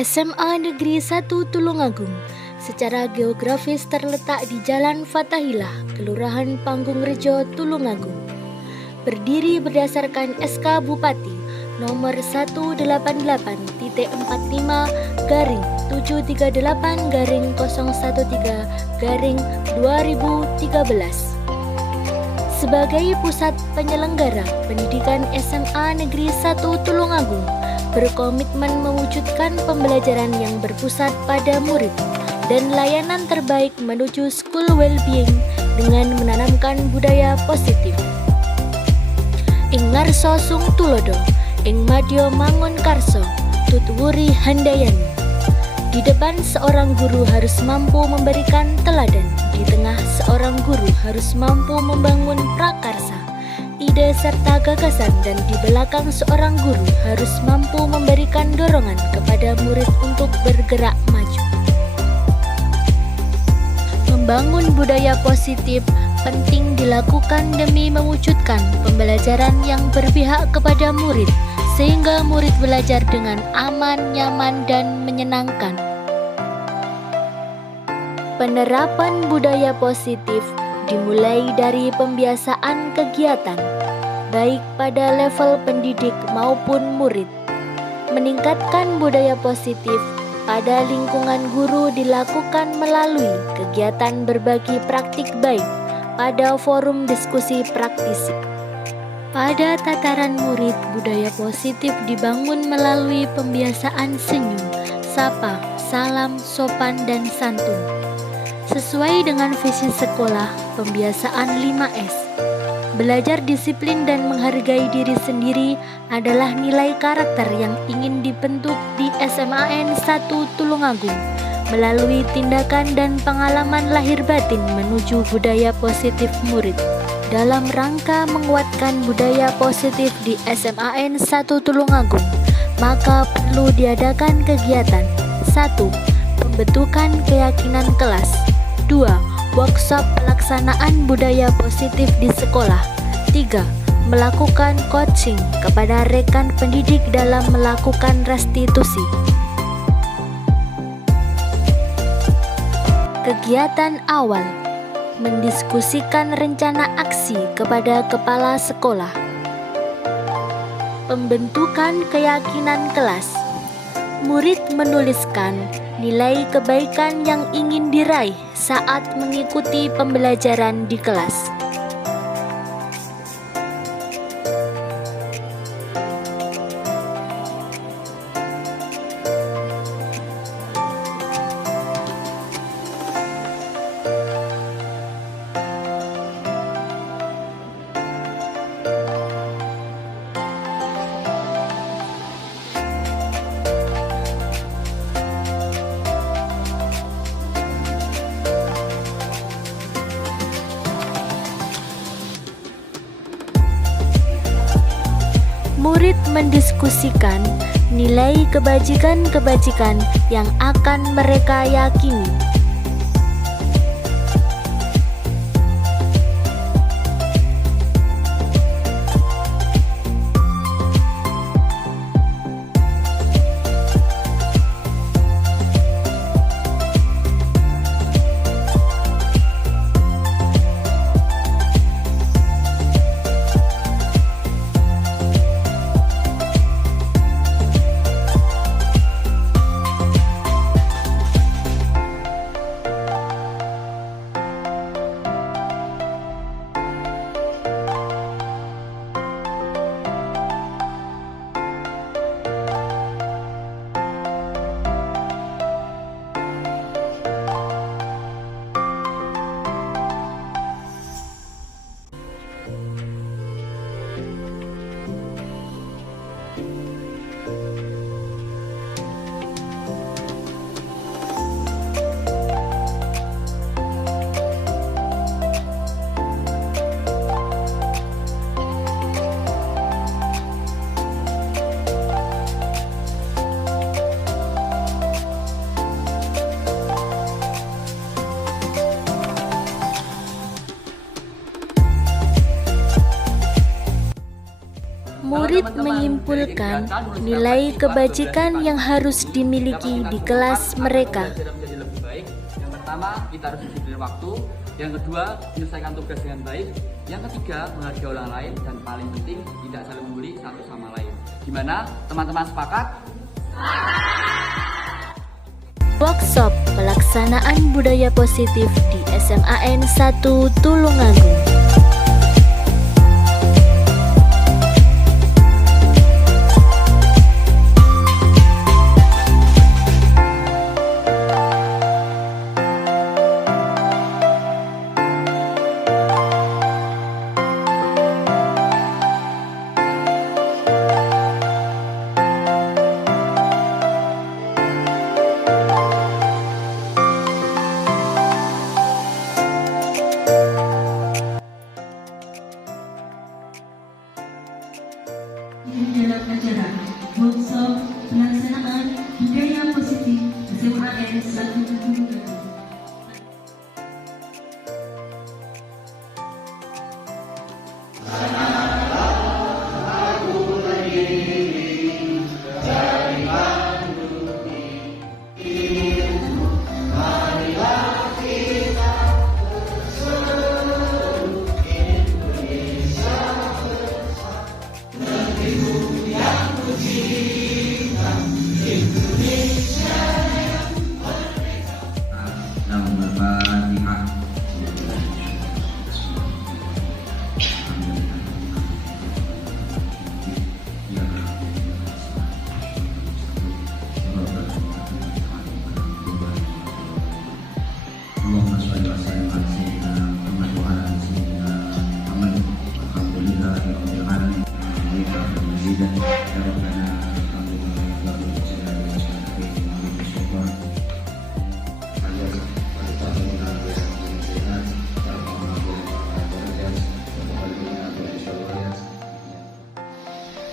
SMA Negeri 1 Tulungagung secara geografis terletak di Jalan Fathahilah, Kelurahan Panggungrejo, Tulungagung. Berdiri berdasarkan SK Bupati nomor 188-738-013-2013 sebagai pusat penyelenggara pendidikan SMA Negeri 1 Tulungagung berkomitmen mewujudkan pembelajaran yang berpusat pada murid dan layanan terbaik menuju school well-being dengan menanamkan budaya positif. Ing ngarsa sung tulodo, ing madya mangun karso, tutwuri handayani. Di depan seorang guru harus mampu memberikan teladan, di tengah seorang guru harus mampu membangun prakarsa, ide serta gagasan, dan di belakang seorang guru harus mampu memberikan dorongan kepada murid untuk bergerak maju. Membangun budaya positif penting dilakukan demi mewujudkan pembelajaran yang berpihak kepada murid, sehingga murid belajar dengan aman, nyaman, dan menyenangkan. Penerapan budaya positif dimulai dari pembiasaan kegiatan, baik pada level pendidik maupun murid. Meningkatkan budaya positif pada lingkungan guru dilakukan melalui kegiatan berbagi praktik baik pada forum diskusi praktisi. Pada tataran murid, budaya positif dibangun melalui pembiasaan senyum, sapa, salam, sopan, dan santun. Sesuai dengan visi sekolah, pembiasaan 5S. Belajar disiplin dan menghargai diri sendiri adalah nilai karakter yang ingin dibentuk di SMAN 1 Tulungagung melalui tindakan dan pengalaman lahir batin menuju budaya positif murid. Dalam rangka menguatkan budaya positif di SMAN 1 Tulungagung, maka perlu diadakan kegiatan 1. Pembentukan keyakinan kelas. 2. Workshop pelaksanaan budaya positif di sekolah. 3. Melakukan coaching kepada rekan pendidik dalam melakukan restitusi. Kegiatan awal: mendiskusikan rencana aksi kepada kepala sekolah. Pembentukan keyakinan kelas. Murid menuliskan nilai kebaikan yang ingin diraih saat mengikuti pembelajaran di kelas. Murid mendiskusikan nilai kebajikan-kebajikan yang akan mereka yakini. murid menyimpulkan nilai kebajikan yang harus dimiliki di kelas mereka. Yang pertama, kita harus disiplin waktu. Yang kedua, menyelesaikan tugas dengan baik. Yang ketiga, menghargai orang lain. Dan paling penting, tidak saling membuli satu sama lain. Gimana? Teman-teman sepakat? Workshop pelaksanaan budaya positif di SMAN 1 Tulungagung. Dalam acara workshop pelaksanaan budaya positif SMAN 1 Tulungagung.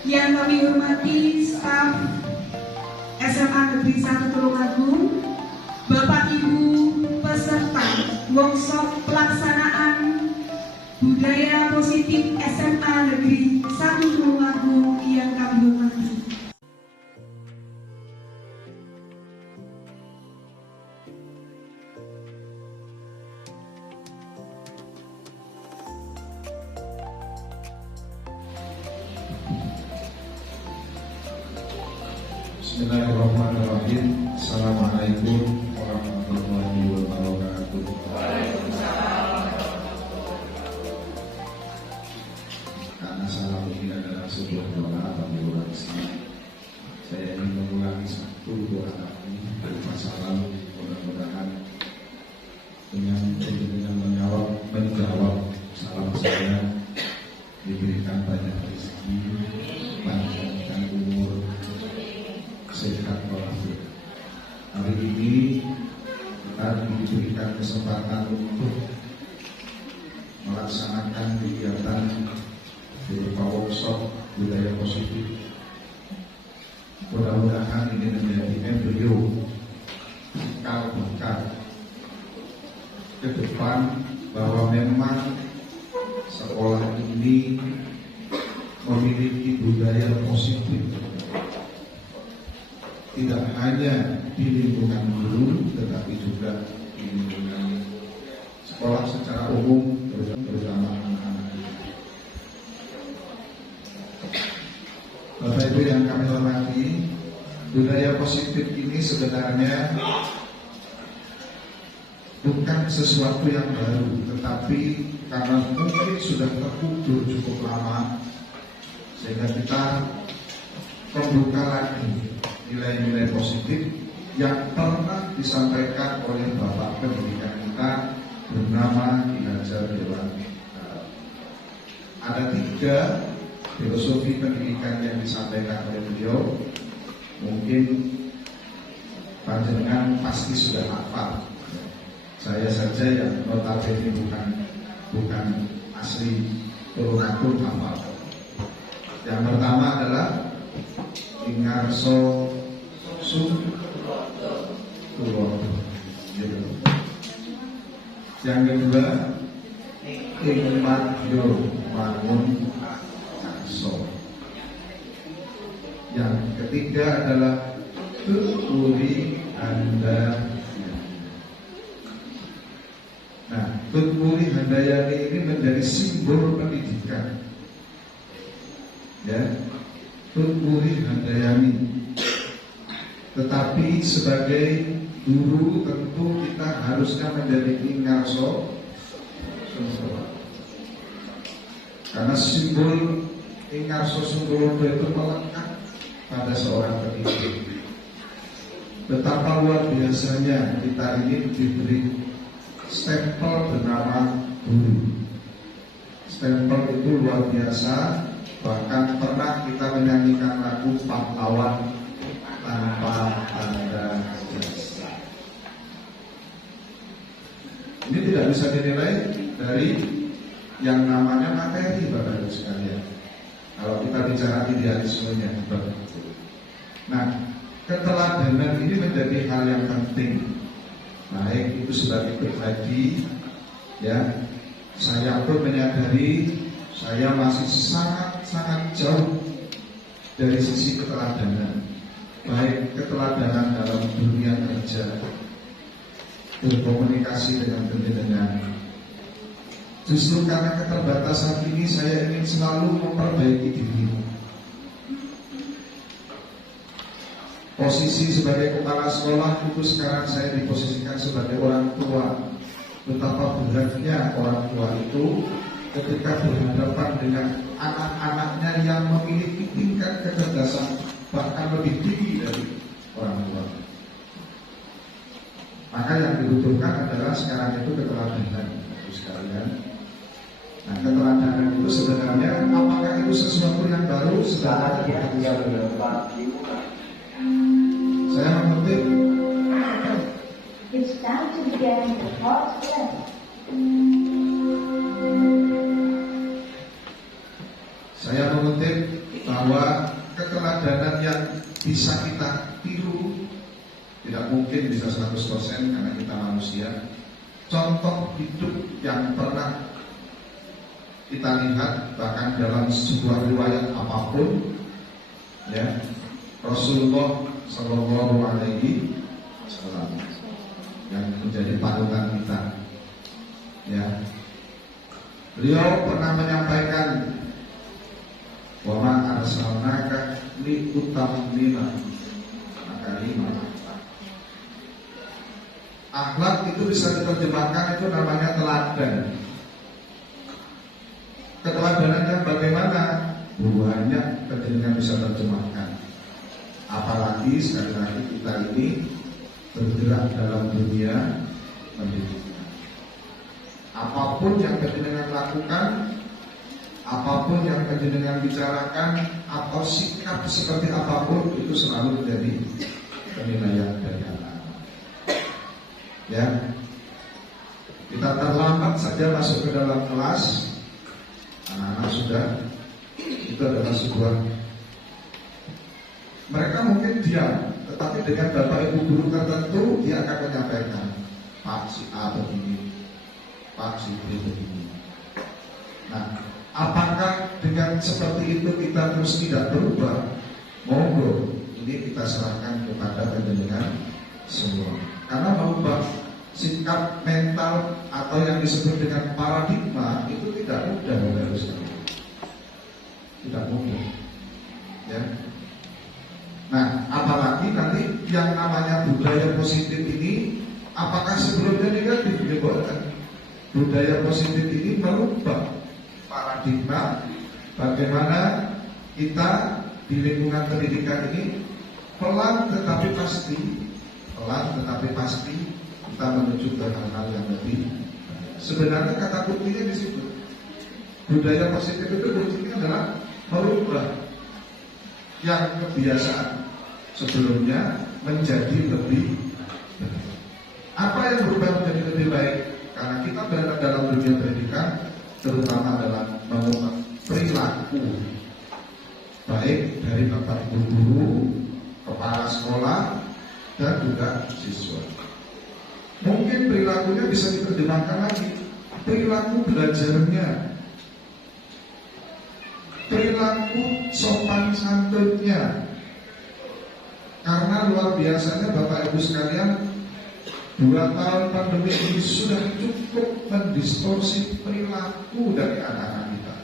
Yang kami hormati staf SMA Negeri 1 Tulungagung, Bapak Ibu peserta workshop pelaksanaan budaya positif SMA Negeri 1 Tulungagung yang kami hormati. Bismillahirrahmanirrahim. Assalamualaikum warahmatullahi wabarakatuh. Karena salam ini adalah sebuah doa bagi orang Islam, saya ingin mengulangi satu doa ini berupa salam. Mudah-mudahan dengan menjawab salam saya diberikan banyak rezeki, panjangkan umur, sehat walafiat. Hari ini kita diberikan kesempatan untuk melaksanakan kegiatan berupa workshop budaya positif. Mudah-mudahan ini menjadi embrio cikal bakal ke depan bahwa memang sekolah ini memiliki budaya positif, tidak hanya di lingkungan guru, tetapi juga di lingkungan sekolah secara umum bersama anak-anak. Bapak Ibu yang kami hormati, budaya positif ini sebenarnya bukan sesuatu yang baru, tetapi karena mungkin sudah terkubur cukup lama, sehingga kita membuka lagi nilai-nilai positif yang pernah disampaikan oleh Bapak Pendidikan kita bernama Ki Hajar Dewantara. Ada 3 filosofi pendidikan yang disampaikan oleh beliau. Mungkin panjenengan pasti sudah hafal. Saya saja yang notabene bukan asli Tulungagung hafal. Yang pertama adalah Ingarso Tulodo. Yang kedua, Ingmat Yo Mangun Karso. Yang ketiga adalah tuturi handayani. Nah, tuturi handayani ini menjadi simbol pendidikan. Ya, tuturi handayani. Tetapi sebagai guru tentu kita harusnya menjadi ingarso, karena simbol ingarso sungguh itu melekat pada seorang pendidik. Betapa luar biasanya kita ini diberi stempel bernama guru. Stempel itu luar biasa. Bahkan pernah kita menyanyikan lagu pahlawan tanpa tanda jasa. Ini tidak bisa dinilai dari yang namanya materi, Bapak Ibu sekalian. Kalau kita bicara idealismenya, nah, keteladanan ini menjadi hal yang penting. Baik itu sebagai pribadi, ya, saya pun menyadari saya masih sangat jauh dari sisi keteladanan. Baik keteladanan dalam dunia kerja, berkomunikasi dengan penjenengan. Justru karena keterbatasan ini saya ingin selalu memperbaiki diri. Posisi sebagai kepala sekolah itu sekarang saya diposisikan sebagai orang tua. Betapa beratnya orang tua itu ketika berhadapan dengan anak-anaknya yang memiliki tingkat kecerdasan bahkan lebih tinggi dari orang tua. Maka yang dibutuhkan adalah sekarang itu keteladanan, sekalian. Nah, keteladanan itu sebenarnya apakah itu sesuatu yang baru? Sebenarnya saya mengutip. It's time to begin the fourth lesson. Saya mengutip bahwa keteladanan yang bisa kita tiru tidak mungkin bisa 100% karena kita manusia. Contoh hidup yang pernah kita lihat bahkan dalam sebuah riwayat apapun, ya, Rasulullah Shallallahu Alaihi Wasallam yang menjadi panutan kita, ya. Beliau pernah menyampaikan wa ma arsalnaka li utammima makarimah. Akhlak itu bisa diterjemahkan itu namanya teladan. Keteladanan yang bagaimana? Banyak penjenengan bisa terjemahkan. Apalagi sekali lagi kita ini bergerak dalam dunia pendidikan. Apapun yang penjenengan lakukan, apapun yang penjenengan bicarakan, atau sikap seperti apapun itu selalu menjadi penilaian dari anak. Ya, kita terlambat saja masuk ke dalam kelas, anak-anak sudah, itu adalah sebuah, mereka mungkin diam, tetapi dengan bapak ibu guru tertentu dia akan menyampaikan, Pak si A begini, Pak si B begini. Nah, apakah dengan seperti itu kita terus tidak berubah? Monggo, ini kita serahkan kepada penjenengan semua. Karena merubah sikap mental atau yang disebut dengan paradigma itu tidak mudah, tidak mudah, ya. Nah, apalagi nanti yang namanya budaya positif ini, apakah sebelumnya negatif? Budaya positif ini merubah paradigma bagaimana kita di lingkungan pendidikan ini pelan tetapi pasti kita menuju ke hal-hal yang lebih. Sebenarnya kata kuncinya di situ. Budaya positif itu kuncinya adalah merubah yang kebiasaan sebelumnya menjadi lebih baik. Apa yang berubah menjadi lebih baik? Karena kita berada dalam dunia pendidikan, terutama dalam mengubah perilaku baik dari bapak ibu guru, kepala sekolah, dan juga siswa. Mungkin perilakunya bisa diterjemahkan lagi, perilaku belajarnya, perilaku sopan santunnya, Karena luar biasanya Bapak Ibu sekalian, 2 tahun pandemi ini sudah cukup mendistorsi perilaku dari anak-anak kita.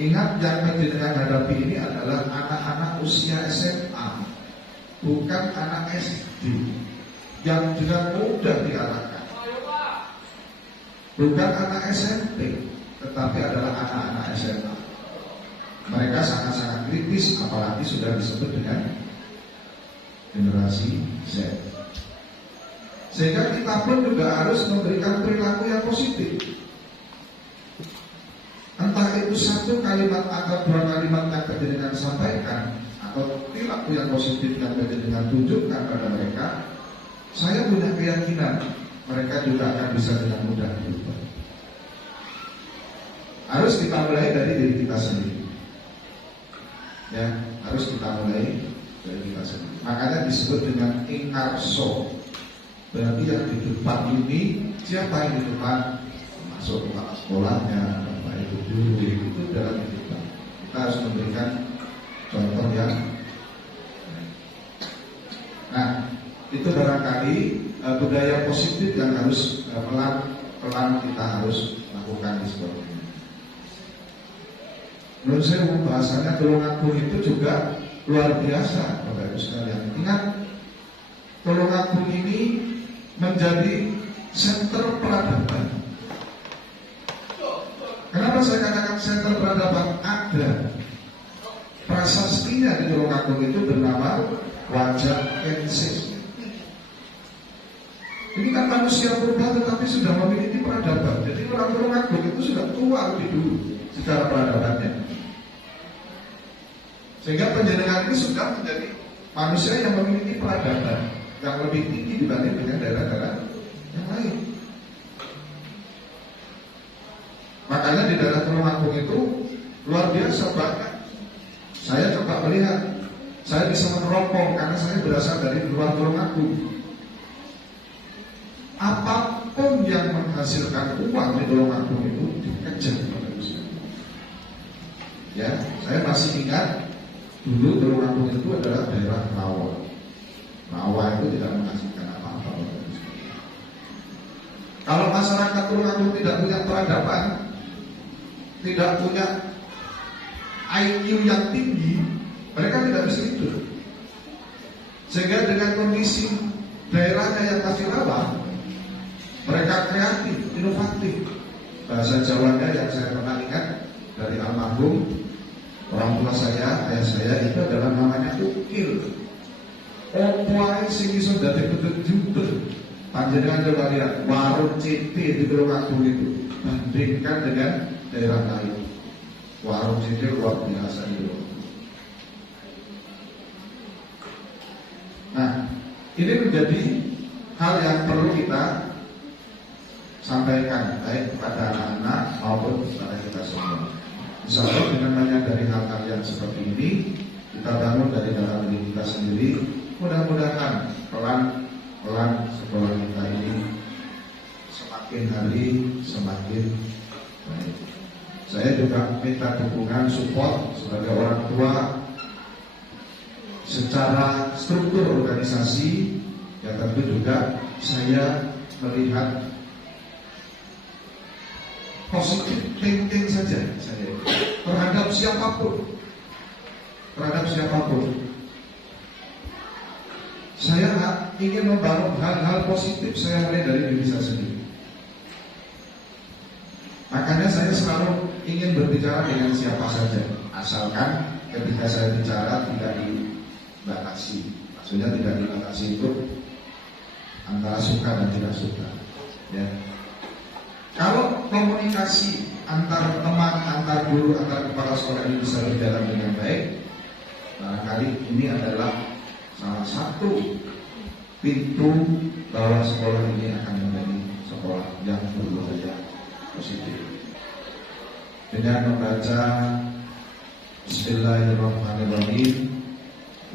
Ingat, yang dengan hadapi ini adalah anak-anak usia SMA, bukan anak SD yang juga mudah diarahkan. Bukan anak SMP, tetapi adalah anak-anak SMA. Mereka sangat-sangat kritis, apalagi sudah disebut dengan generasi Z. Sehingga kita pun juga harus memberikan perilaku yang positif. Entah itu 1 kalimat atau 2 kalimat yang penjenengan sampaikan, atau perilaku yang positif yang penjenengan tunjukkan pada mereka, saya punya keyakinan mereka juga akan bisa dengan mudah berubah. Harus kita mulai dari diri kita sendiri. Ya, harus kita mulai dari kita sendiri. Makanya disebut dengan ingarso. Berarti yang di depan ini, siapa yang di depan? Masuk kepala sekolahnya, Bapak Ibu guru, itu dalam kehidupan. Kita harus memberikan contoh yang. Nah, itu barangkali budaya positif yang harus pelan-pelan kita harus lakukan di sekolah ini. Menurut saya bahasanya Tulungagung itu juga luar biasa, Bapak Ibu sekalian. Ingat, Tulungagung ini menjadi senter peradaban. Kenapa saya katakan senter peradaban? Ada prasastinya di Tulungagung itu bernama Wajah Kensis. Ini kan manusia purba tetapi sudah memiliki peradaban. Jadi orang Tulungagung itu sudah tua lebih dulu secara peradabannya. Sehingga penjenengan ini sudah menjadi manusia yang memiliki peradaban yang lebih tinggi dibanding dengan daerah-daerah yang lain. Makanya di daerah Tulungagung itu luar biasa banyak. Saya coba melihat, saya bisa meneropong karena saya berasal dari luar Tulungagung. Apapun yang menghasilkan uang di Tulungagung itu dikejar. Ya, saya masih ingat dulu Tulungagung itu adalah daerah rawa. Rawa itu tidak menghasilkan apa-apa. Kalau masyarakat Tulungagung tidak punya peradaban, tidak punya IQ yang tinggi, mereka tidak bisa hidup. Sehingga dengan kondisi daerahnya yang masih rawa, mereka kreatif, inovatif. Bahasa Jawanya yang saya pernah ingat dari almarhum orang tua saya, ayah saya itu adalah namanya ukil. Opo sing iso dadi betul-betul panjenengan coba lihat warung CT di Tulungagung itu bandingkan dengan daerah lain. Warung CT luar biasa itu. Nah, ini menjadi hal yang perlu kita sampaikan baik kepada anak-anak maupun kepada kita semua. Insya Allah dengan menyadari hal-hal yang seperti ini, kita bangun dari dalam diri kita sendiri. Mudah-mudahan pelan-pelan sekolah kita ini semakin hari semakin baik. Saya juga minta dukungan support sebagai orang tua secara struktur organisasi. Yang tentu juga saya melihat positif thinking saja saya terhadap siapapun. Saya ingin membangun hal-hal positif. Saya mulai dari diri saya sendiri. Makanya saya selalu ingin berbicara dengan siapa saja, asalkan ketika saya bicara tidak dibatasi. Maksudnya tidak dibatasi itu antara suka dan tidak suka. Ya. Kalau komunikasi antar teman, antar guru, antar kepala sekolah ini bisa berjalan dengan baik, barangkali ini adalah salah satu pintu bahwa sekolah ini akan menjadi sekolah yang berbudaya positif. Dengan membaca Bismillahirrahmanirrahim,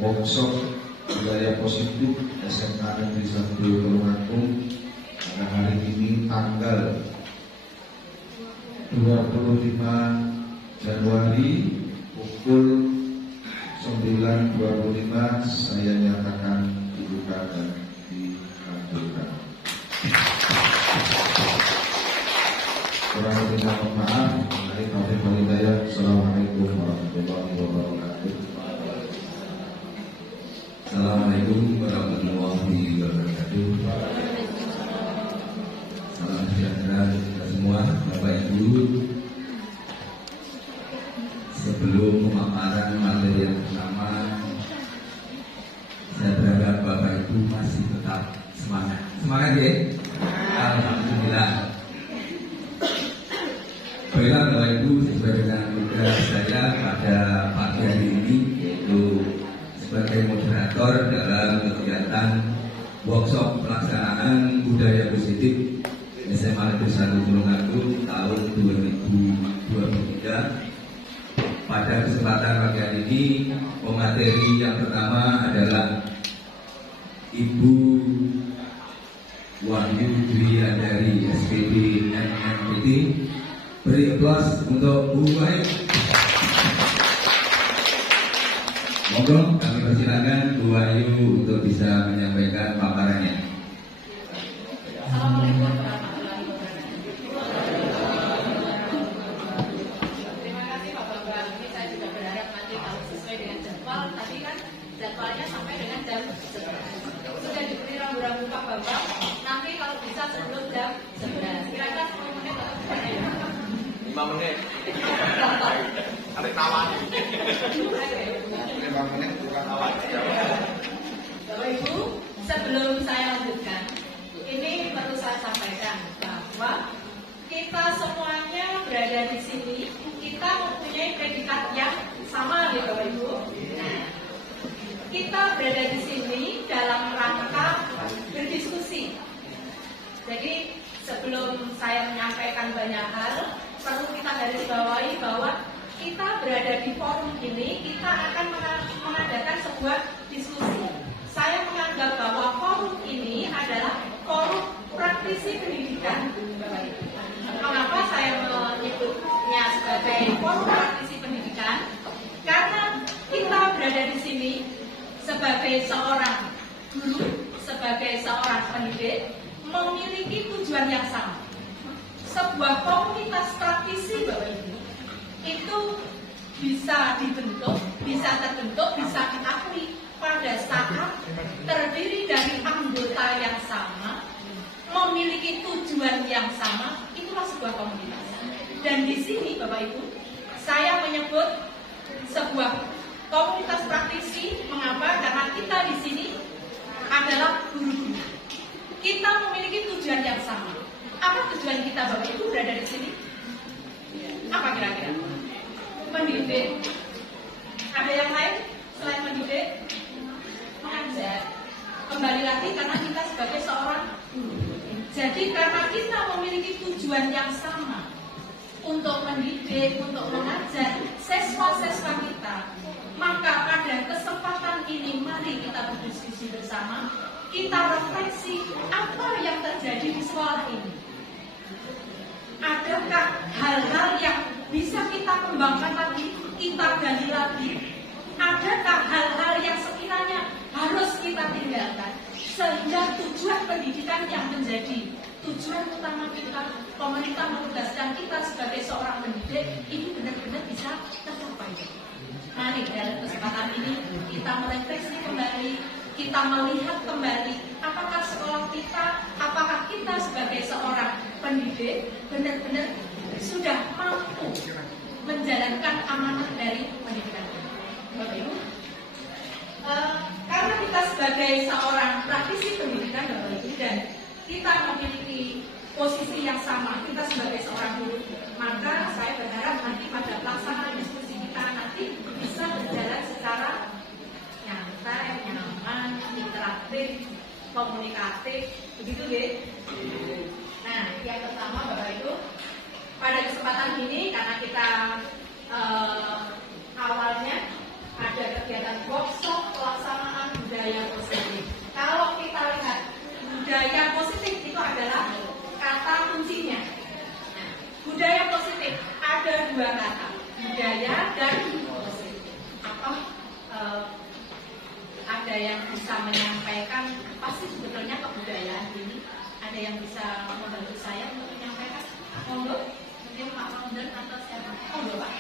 workshop budaya positif SMK Negeri 1 Tulungagung pada hari ini tanggal 25 Januari pukul 9.25 saya nyatakan dibuka dan dilanjutkan. Kurang lebih mohon maaf. Assalamualaikum warahmatullahi wabarakatuh. Assalamualaikum warahmatullahi wabarakatuh. Salam sejahtera kita semua, Bapak Ibu. Sebelum pemaparan materi yang pertama, saya berharap Bapak Ibu masih tetap semangat. Semangat ya? Alhamdulillah. Baiklah Bapak Ibu, sesuai dengan tugas saya pada pagi hari ini, yaitu sebagai moderator dalam kegiatan workshop pelaksanaan budaya positif SMA Negeri 1 Tulungagung tahun 2023. Pada kesempatan pagi hari ini, pemateri yang pertama adalah Ibu Wahyu Dwi Andari SPD MNPT. Beri aplaus untuk Bu Wahyu. Monggo kami persilakan Bu Wahyu untuk bisa menyampaikan paparannya. Assalamualaikum warahmatullahi wabarakatuh. Terima kasih Pak Bambang. Ini saya juga berharap nanti kalau sesuai dengan jadwal, tadi kan jadwalnya sampai dengan jam 11. Sudah diberi rambu-rambu Pak Bambang. Nanti kalau bisa sebelum jam 11. Kira-kira 10 menit atau berapa ya? 5 menit. Ada tawar. 5 menit bukan tawar. Bapak Ibu, sebelum saya lanjutkan, ini perlu saya sampaikan bahwa kita semuanya berada di sini, kita mempunyai predikat yang sama, ya Bapak Ibu. Nah, kita berada di sini dalam rangka berdiskusi. Jadi sebelum saya menyampaikan banyak hal, perlu kita garis bawahi bahwa kita berada di forum ini, kita akan mengadakan sebuah diskusi. Saya menganggap bahwa forum ini adalah forum praktisi pendidikan, Bapak Ibu. Mengapa saya menyebutnya sebagai forum praktisi pendidikan? Karena kita berada di sini sebagai seorang guru, sebagai seorang pendidik, memiliki tujuan yang sama. Sebuah komunitas praktisi, Bapak Ibu, itu bisa dibentuk, bisa terbentuk, bisa diakui pada saat terdiri dari anggota yang sama, memiliki tujuan yang sama, itulah sebuah komunitas. Dan di sini, Bapak Ibu, saya menyebut sebuah komunitas praktisi. Mengapa? Karena kita di sini adalah guru-guru. Kita memiliki tujuan yang sama. Apa tujuan kita, Bapak Ibu, berada di sini? Apa kira-kira? Mendidik. Ada yang lain selain mendidik? Mengajar. Kembali lagi karena kita sebagai seorang guru. Jadi karena kita memiliki tujuan yang sama untuk mendidik, untuk mengajar siswa-siswa kita, maka pada kesempatan ini mari kita berdiskusi bersama, kita refleksi apa yang terjadi di sekolah ini. Adakah hal-hal yang bisa kita kembangkan lagi, kita gali lagi? Adakah hal-hal yang sekiranya harus kita tinggalkan sehingga tujuan pendidikan yang menjadi tujuan utama kita, pemerintah menugaskan kita sebagai seorang pendidik ini benar-benar bisa tercapai? Mari dalam kesempatan ini kita merefleksi kembali, kita melihat kembali apakah sekolah kita, apakah kita sebagai seorang pendidik benar-benar sudah mampu menjalankan amanah dari pendidikan. Bapak Ibu, karena kita sebagai seorang praktisi pendidikan, Bapak Ibu, dan kita memiliki posisi yang sama, kita sebagai seorang guru, maka saya berharap nanti pada pelaksanaan diskusi kita nanti bisa berjalan secara nyantai, nyaman, interaktif, komunikatif, begitu ya. Nah, yang pertama Bapak Ibu, pada kesempatan ini karena kita awalnya ada kegiatan workshop pelaksanaan budaya positif. Kalau kita lihat budaya positif itu adalah kata kuncinya. Nah, budaya positif ada dua kata, budaya dan positif. Apa ada yang bisa menyampaikan pasti sebetulnya kebudayaan ini, ada yang bisa membantu saya untuk menyampaikan. Monggo, mungkin Pak Founder atau siapa? Monggo Pak.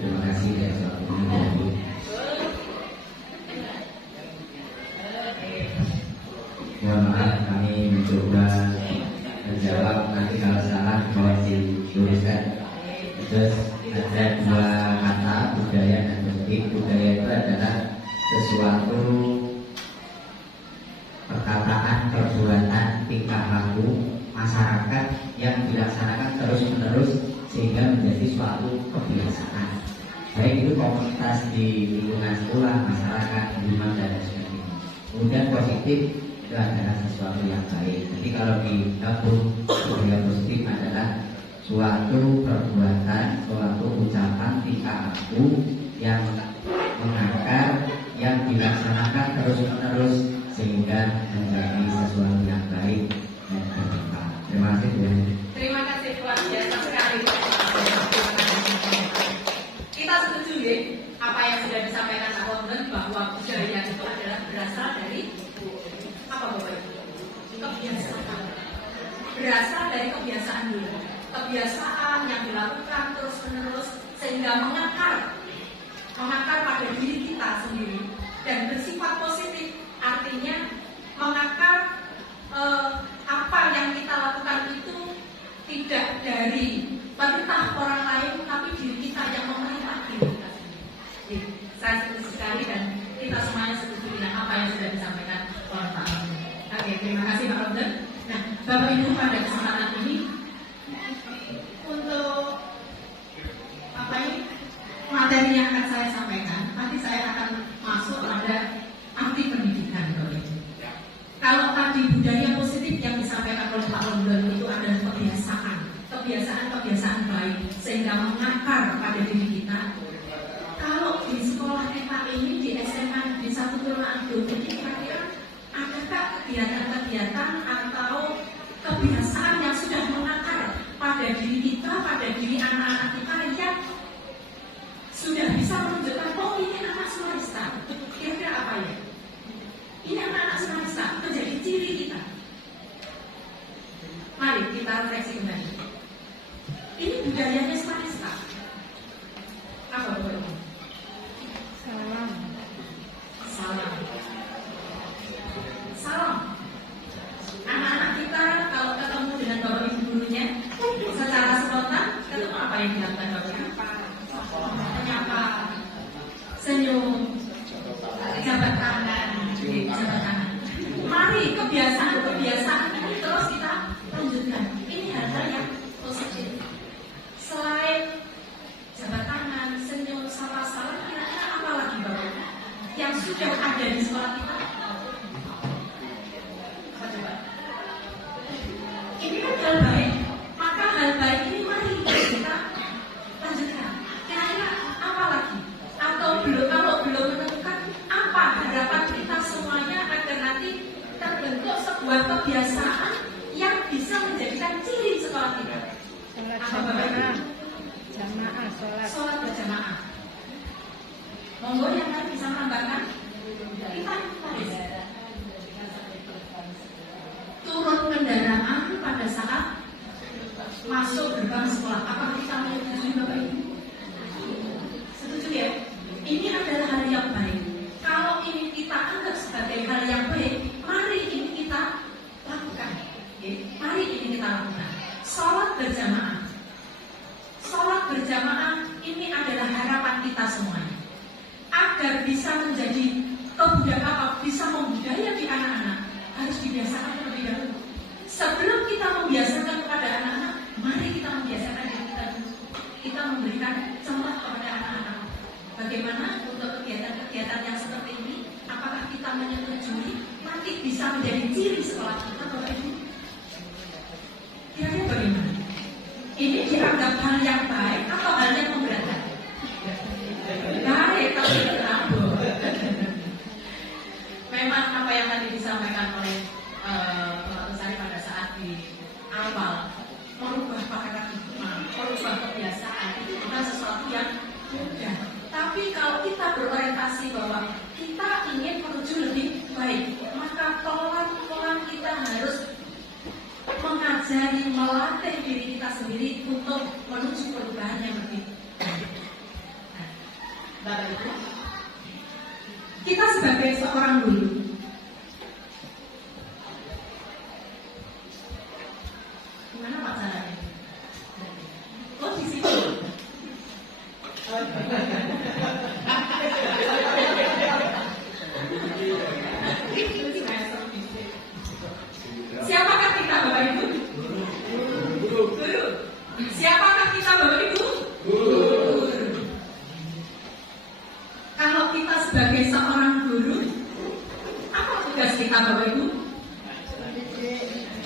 Terima kasih ya mohon maaf kami mencoba menjawab, nanti kalau salah mohon diluruskan. Terus ada dua kata, budaya dan politik. Budaya itu adalah sesuatu perkataan, perbuatan, tingkah laku masyarakat yang dilaksanakan terus-menerus sehingga menjadi suatu kebiasaan. Baik itu komunitas di lingkungan sekolah, masyarakat, lingkungan dan sebagainya. Kemudian positif itu adalah sesuatu yang baik. Jadi kalau digabung, budaya positif adalah suatu perbuatan, suatu ucapan, tingkah laku yang mengakar, yang dilaksanakan terus-menerus sehingga menjadi sesuatu yang baik dan bermanfaat. Terima kasih Bu. Terima kasih, luar biasa sekali. Kita setuju ya apa yang sudah disampaikan Pak Founder bahwa budaya itu adalah berasal dari apa Bapak Ibu? Kebiasaan. Berasal dari kebiasaan dulu. Kebiasaan yang dilakukan terus-menerus sehingga mengakar pada diri kita sendiri dan bersifat positif, artinya mengakar apa yang kita lakukan itu tidak dari perintah orang lain, tapi diri kita yang memerintah diri kita sendiri. Saya setuju sekali dan kita semuanya setuju dengan apa yang sudah disampaikan oleh Pak Founder. Oke, terima kasih Pak Founder. Nah, Bapak Ibu pada kesempatan ini untuk apa ini materi yang akan saya sampaikan, nanti saya akan masuk pada arti pendidikan Bapak Ibu. Kalau tadi budaya positif yang disampaikan oleh Pak Founder itu adalah kebiasaan baik sehingga mengakar pada diri kita. Kalau di sekolah TK ini di SMA di 1 Tulungagung ini kira-kira adakah kegiatan-kegiatan atau kebiasaan yang sudah mengakar pada diri kita, pada diri anak-anak kita yang sudah bisa menunjukkan, oh ini anak swasta. Kira-kira apa ya? Ini anak-anak swasta menjadi ciri kita. Mari kita refleksi kembali. Ini budayanya swasta. Apa boleh? Salam. Anak-anak kita kalau ketemu dengan bapak ibu gurunya, secara spontan ketemu apa yang dilakukan bapak ibu? Menyapa, senyum, jabat tangan. Mari kebiasaan ini terus kita lanjutkan. Ini hal-hal yang positif. Selain jabat tangan, senyum, salam, kira-kira apa lagi bapak yang sudah ada di sekolah kita? Apa coba? Ini kan hal baik. Maka hal baik ini mari kita lanjutkan. Kira-kira apa lagi? Atau kalau belum menemukan apa harapan kita semuanya agar nanti terbentuk sebuah kebiasaan yang bisa menjadikan ciri sekolah kita. Sholat berjamaah. Monggo yang lain bisa menambahkan. Kita turun kendaraan pada saat masuk gerbang sekolah. Apakah kita menyetujui Bapak Ibu? Setuju ya? Ini adalah hal yang baik. Kalau ini kita anggap sebagai hal yang baik, mari ini kita lakukan. Mari ini kita lakukan. Sholat berjamaah. Sholat berjamaah ini adalah harapan kita semuanya. Agar bisa menjadi kebudayaan, bisa membudaya di anak-anak, harus dibiasakan terlebih dahulu. Sebelum kita membiasakan kepada anak-anak, mari kita membiasakan diri kita dulu. Kita memberikan contoh kepada anak-anak. Bagaimana untuk kegiatan-kegiatan yang seperti ini? Apakah kita menyetujui nanti bisa menjadi ciri sekolah kita, Bapak Ibu? Kira-kira bagaimana? Ini dianggap hal yang baik atau hal yang memberatkan? Baik, tapi berapa? Memang apa yang tadi disampaikan oleh Pak Tusari pada saat di awal, merubah paradigma, merubah kebiasaan itu bukan sesuatu yang mudah. Tapi kalau kita berorientasi bahwa kita ingin menuju mengajari, melatih diri kita sendiri untuk menuju perubahan yang lebih baik. Nah, Bapak Ibu, kita sebagai seorang guru, gimana Pak caranya? Oh, di situ. Siapakah kita, Bapak Ibu? Guru. Siapakah kita, Bapak Ibu? Guru. Kalau kita sebagai seorang guru, apa tugas kita, Bapak Ibu?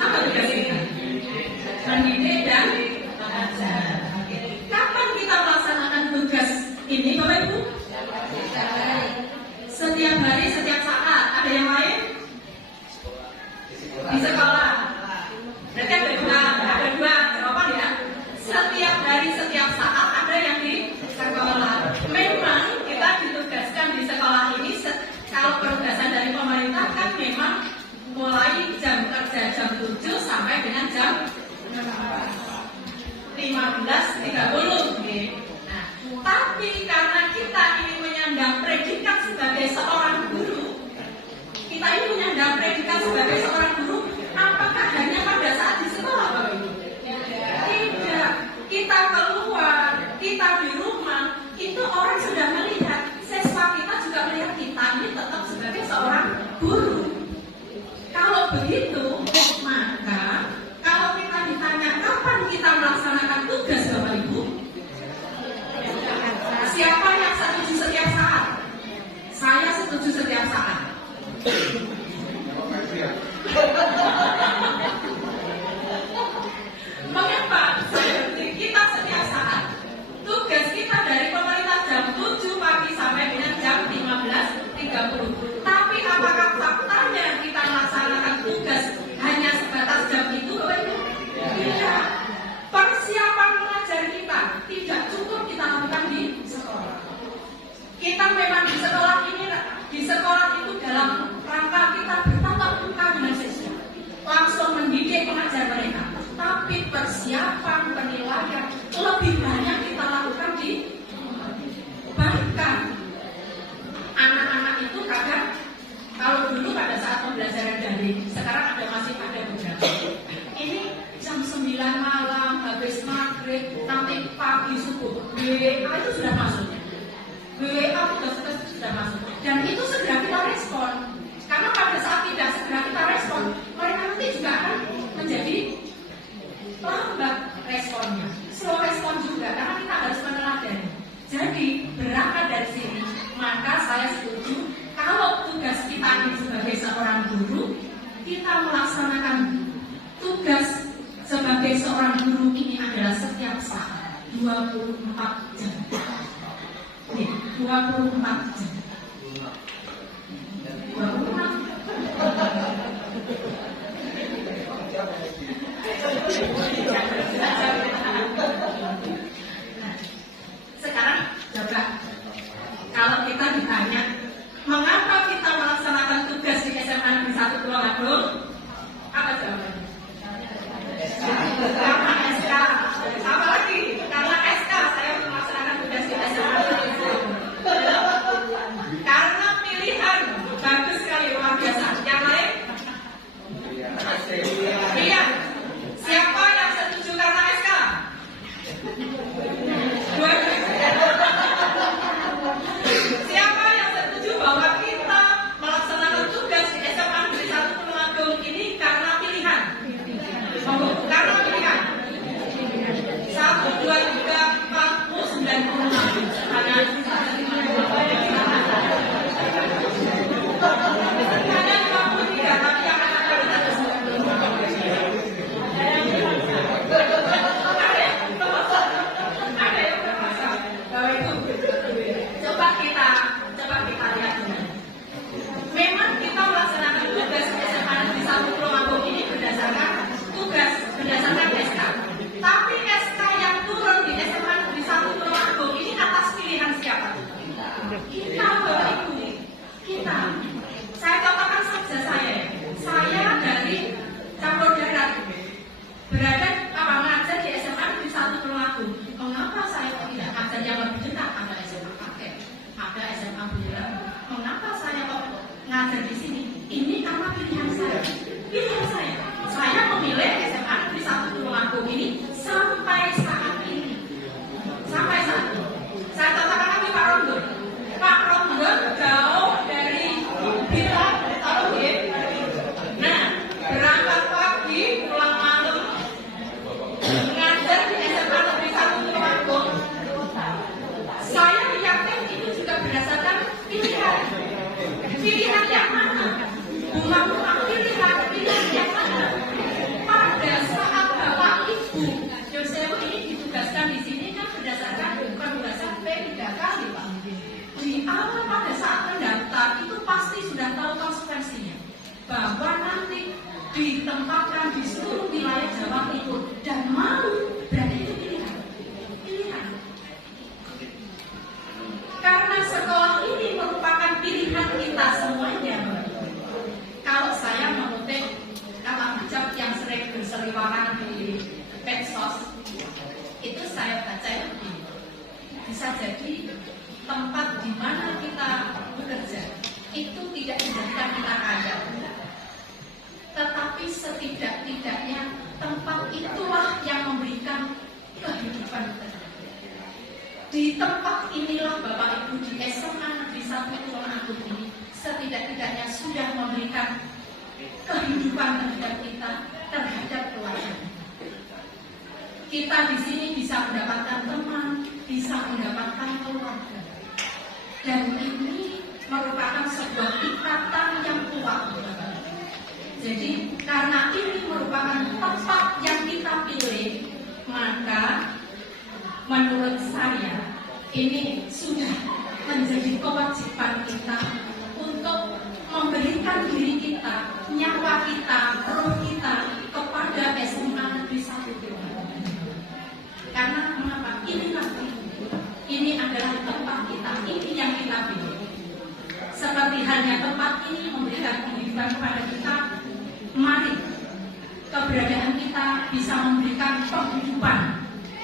Apa tugas kita? Mendidik dan mengajar. Kapan kita melaksanakan tugas ini, Bapak Ibu? Setiap hari, setiap saat. Ada yang lain? Di sekolah. Berarti ada dua jawaban ya. Setiap hari, setiap saat ada yang di sekolah. Memang kita ditugaskan di sekolah ini. Kalau penugasan dari pemerintah kan memang mulai jam kerja jam 7 sampai dengan jam 15.30. Nah, tapi karena kita ini menyandang predikat sebagai seorang guru, kita ini menyandang predikat sebagai seorang guru, apakah hanya pada saat di sekolah, Bapak Ibu? Tidak. Kita keluar, kita di rumah, itu orang sudah melihat, siswa kita juga melihat kita ini tetap sebagai seorang guru. Kalau begitu, maka kalau kita ditanya kapan kita melaksanakan tugas, Bapak Ibu, siapa yang setuju setiap saat? Saya setuju setiap saat. Mengapa? Kita setiap saat. Tugas kita dari pemerintah jam 7 pagi sampai dengan jam 15.30. Tapi apakah faktanya kita melaksanakan tugas hanya sebatas jam itu, Bapak Ibu? Tidak. Persiapan mengajar kita tidak cukup kita lakukan di sekolah. Kita memang di sekolah ini, di sekolah itu dalam rangka kita bertatap muka dengan siswa, langsung mendidik mengajar mereka. Tapi persiapan penilaian lebih banyak kita lakukan di bahkan anak-anak itu kadang kalau dulu pada saat pembelajaran daring, sekarang masih ada beberapa. Ini jam 9 malam, habis maghrib, nanti pagi subuh, WA itu sudah masuk. WA tugas-tugas itu sudah masuk. Dan itu segera kita respon. Karena pada saat tidak segera kita respon, mereka nanti juga akan menjadi lambat responnya. Slow respon juga, karena kita harus meneladani. Jadi, berangkat dari sini, maka saya setuju kalau tugas kita ini sebagai seorang guru, kita melaksanakan tugas sebagai seorang guru ini adalah setiap saat 24 jam. 24 jam. 24. Nah, sekarang coba kalau kita ditanya mengapa kita melaksanakan tugas di SMA Negeri 1 Tulungagung, apa jawabannya? Karena SK. Apa lagi? Karena SK saya melaksanakan tugas di SMA Negeri 1. bisa jadi tempat di mana kita bekerja itu tidak menjadikan kita kaya, tetapi setidak-tidaknya tempat itulah yang memberikan kehidupan kita. Di tempat inilah Bapak Ibu di SMA Negeri 1 Tulungagung ini setidak-tidaknya sudah memberikan kehidupan terhadap kita, terhadap keluarga. Kita di sini bisa mendapatkan teman, bisa mendapatkan keluarga, dan ini merupakan sebuah ikatan yang kuat. Jadi karena ini merupakan tempat yang kita pilih, maka menurut saya ini sudah menjadi kewajiban kita untuk memberikan diri kita, nyawa kita, roh kita kepada SMA Negeri 1 Tulungagung. Karena mengapa? Ini adalah tempat kita, ini yang kita pilih. Seperti halnya tempat ini memberikan kehidupan kepada kita, mari keberadaan kita bisa memberikan penghidupan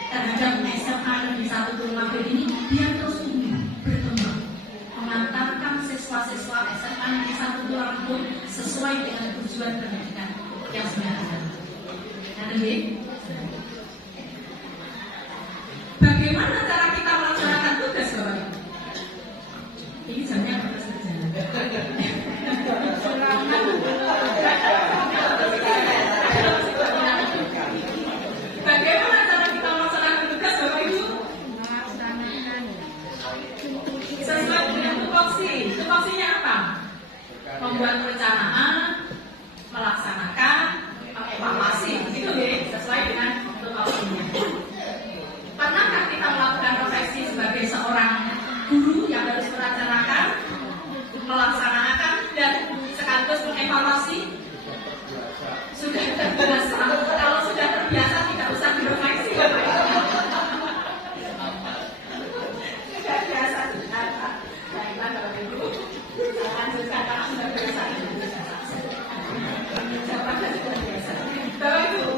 terhadap SMA Negeri 1 Tulungagung ini, biar terus tumbuh berkembang, mengantarkan siswa-siswa SMA Negeri 1 Tulungagung sesuai dengan tujuan pendidikan yang sebenarnya. Bagaimana cara kita melaksanakan tugas, Bapak Ibu? Ini jamnya harus berjalan. Bagaimana cara kita melaksanakan tugas, Bapak Ibu? Sesuai dengan tupoksi. Tupoksinya apa? Membuat perencanaan, melaksanakan, mengevaluasi, gitu deh, sesuai dengan tupoksinya. Pernahkah kita melakukan profesi sebagai seorang guru yang harus merencanakan, melaksanakan, dan sekaligus mengevaluasi? Sudah terbiasa. Kalau sudah terbiasa tidak usah direfleksi, Bapak Ibu. Sudah biasa. Baiklah Bapak Ibu, saya lanjutkan karena sudah biasa. Bapak Ibu,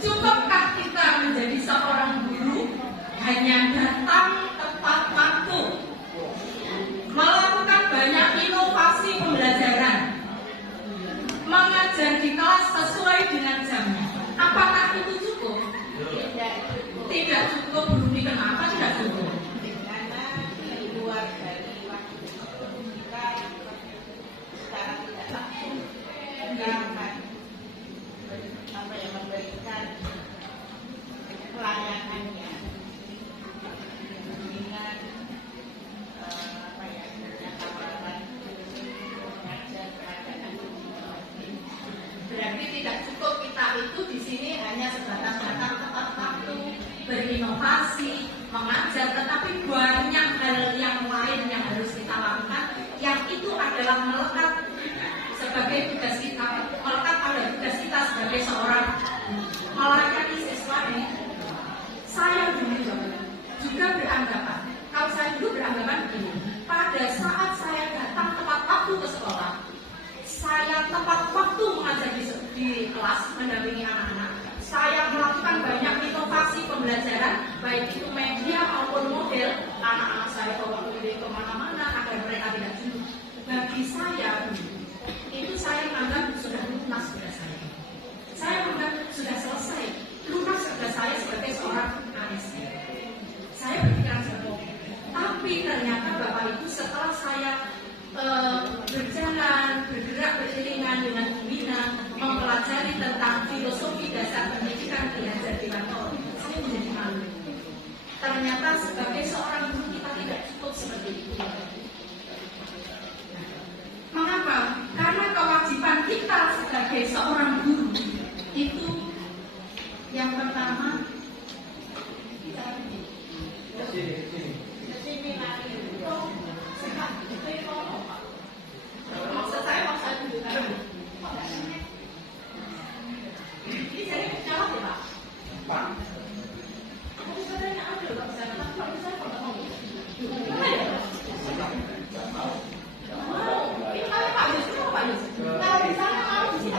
cukupkah kita menjadi seorang guru hanya datang tepat waktu, melakukan banyak inovasi pembelajaran, mengajar di kelas sesuai dengan jamnya? Apakah itu cukup? Tidak cukup. Budi, kenapa tidak cukup? Karena di luar dari waktu kita secara tidak langsung kita akan memberikan pelayanannya dengan berarti tidak cukup kita itu di sini hanya sebatas datang tepat waktu, berinovasi, mengajar, tetapi banyak hal yang lain yang harus kita lakukan, yang itu adalah melekat sebagai tugas kita, melekat pada tugas kita sebagai seorang melayani siswa ini. Saya dulu juga beranggapan, kalau saya dulu beranggapan begini, pada saat saya datang tepat waktu ke sekolah, saya tepat waktu mengajar di kelas, mendampingi anak-anak. Saya melakukan banyak inovasi pembelajaran, baik itu media maupun model. Anak-anak saya bawa kemana-mana agar mereka tidak jenuh. Bagi saya, itu saya anggap sudah lunas tugas saya. Saya anggap sudah selesai, lunas tugas saya sebagai seorang ASN. Saya berpikiran seperti itu. Tapi ternyata Bapak Ibu, setelah saya berjalan, bergerak beriringan dengan pembina, mempelajari tentang filosofi dasar pendidikan belajar di kantor, saya menjadi malu. Ternyata sebagai seorang guru kita tidak cukup seperti itu. Mengapa? Karena kewajiban kita sebagai seorang guru itu yang pertama kita maksud saya dulu ini saya jawab ya Pak. Aku sebenarnya ada loh Pak, saya mau ini Pak Yus, Pak Yus. Kalau di sana mau di sini.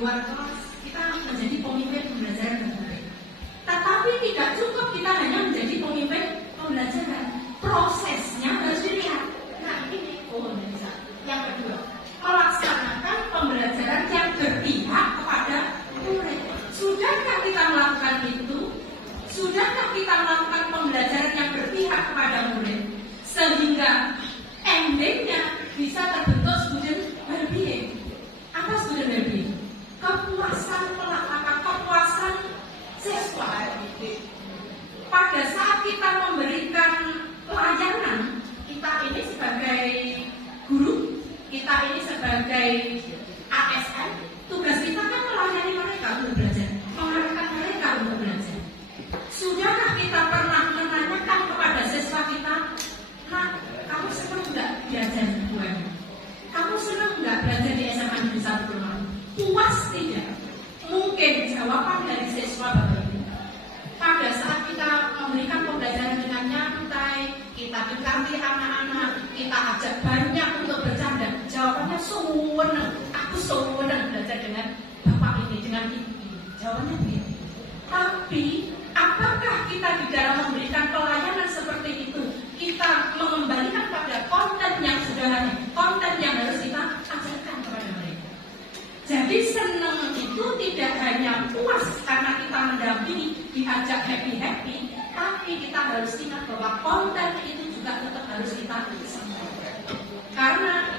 luar kelas, kita menjadi pemimpin pembelajaran yang baik. Tetapi tidak cukup kita hanya menjadi pemimpin pembelajaran, prosesnya harus dilihat. Nah ini, bisa. Yang kedua, melaksanakan pembelajaran yang berpihak kepada murid. Sudahkah kita melakukan itu? Sudahkah kita melakukan pembelajaran yang berpihak kepada murid? Sehingga endingnya bisa terbentuk student well-being. Apa student well-being? Kepuasan kepuasan siswa. Pada saat kita memberikan pelayanan, kita ini sebagai guru, kita ini sebagai ASN, tugas kita kan melayani mereka untuk belajar, mengarahkan mereka untuk belajar. Sudahkah kita pernah menanyakan kepada siswa kita, nah, kamu senang nggak belajar di UM? Kamu senang nggak belajar di SMA Negeri 1 Tulungagung? Puas tidak? Mungkin jawaban dari siswa Bapak Ibu. Pada saat kita memberikan pembelajaran dengan nyantai, kita dekati anak-anak, kita ajak banyak untuk bercanda, jawabannya seneng. Aku seneng belajar dengan Bapak ini, dengan Ibu ini. Jawabannya begitu. Tapi apakah kita di dalam memberikan pelayanan seperti itu, kita mengembalikan pada konten yang sudah ada, konten yang harus kita ajarkan kepada mereka. Jadi senang itu tidak hanya puas karena kita mendampingi, diajak happy-happy, tapi kita harus ingat bahwa konten itu juga tetap harus kita sampaikan. Karena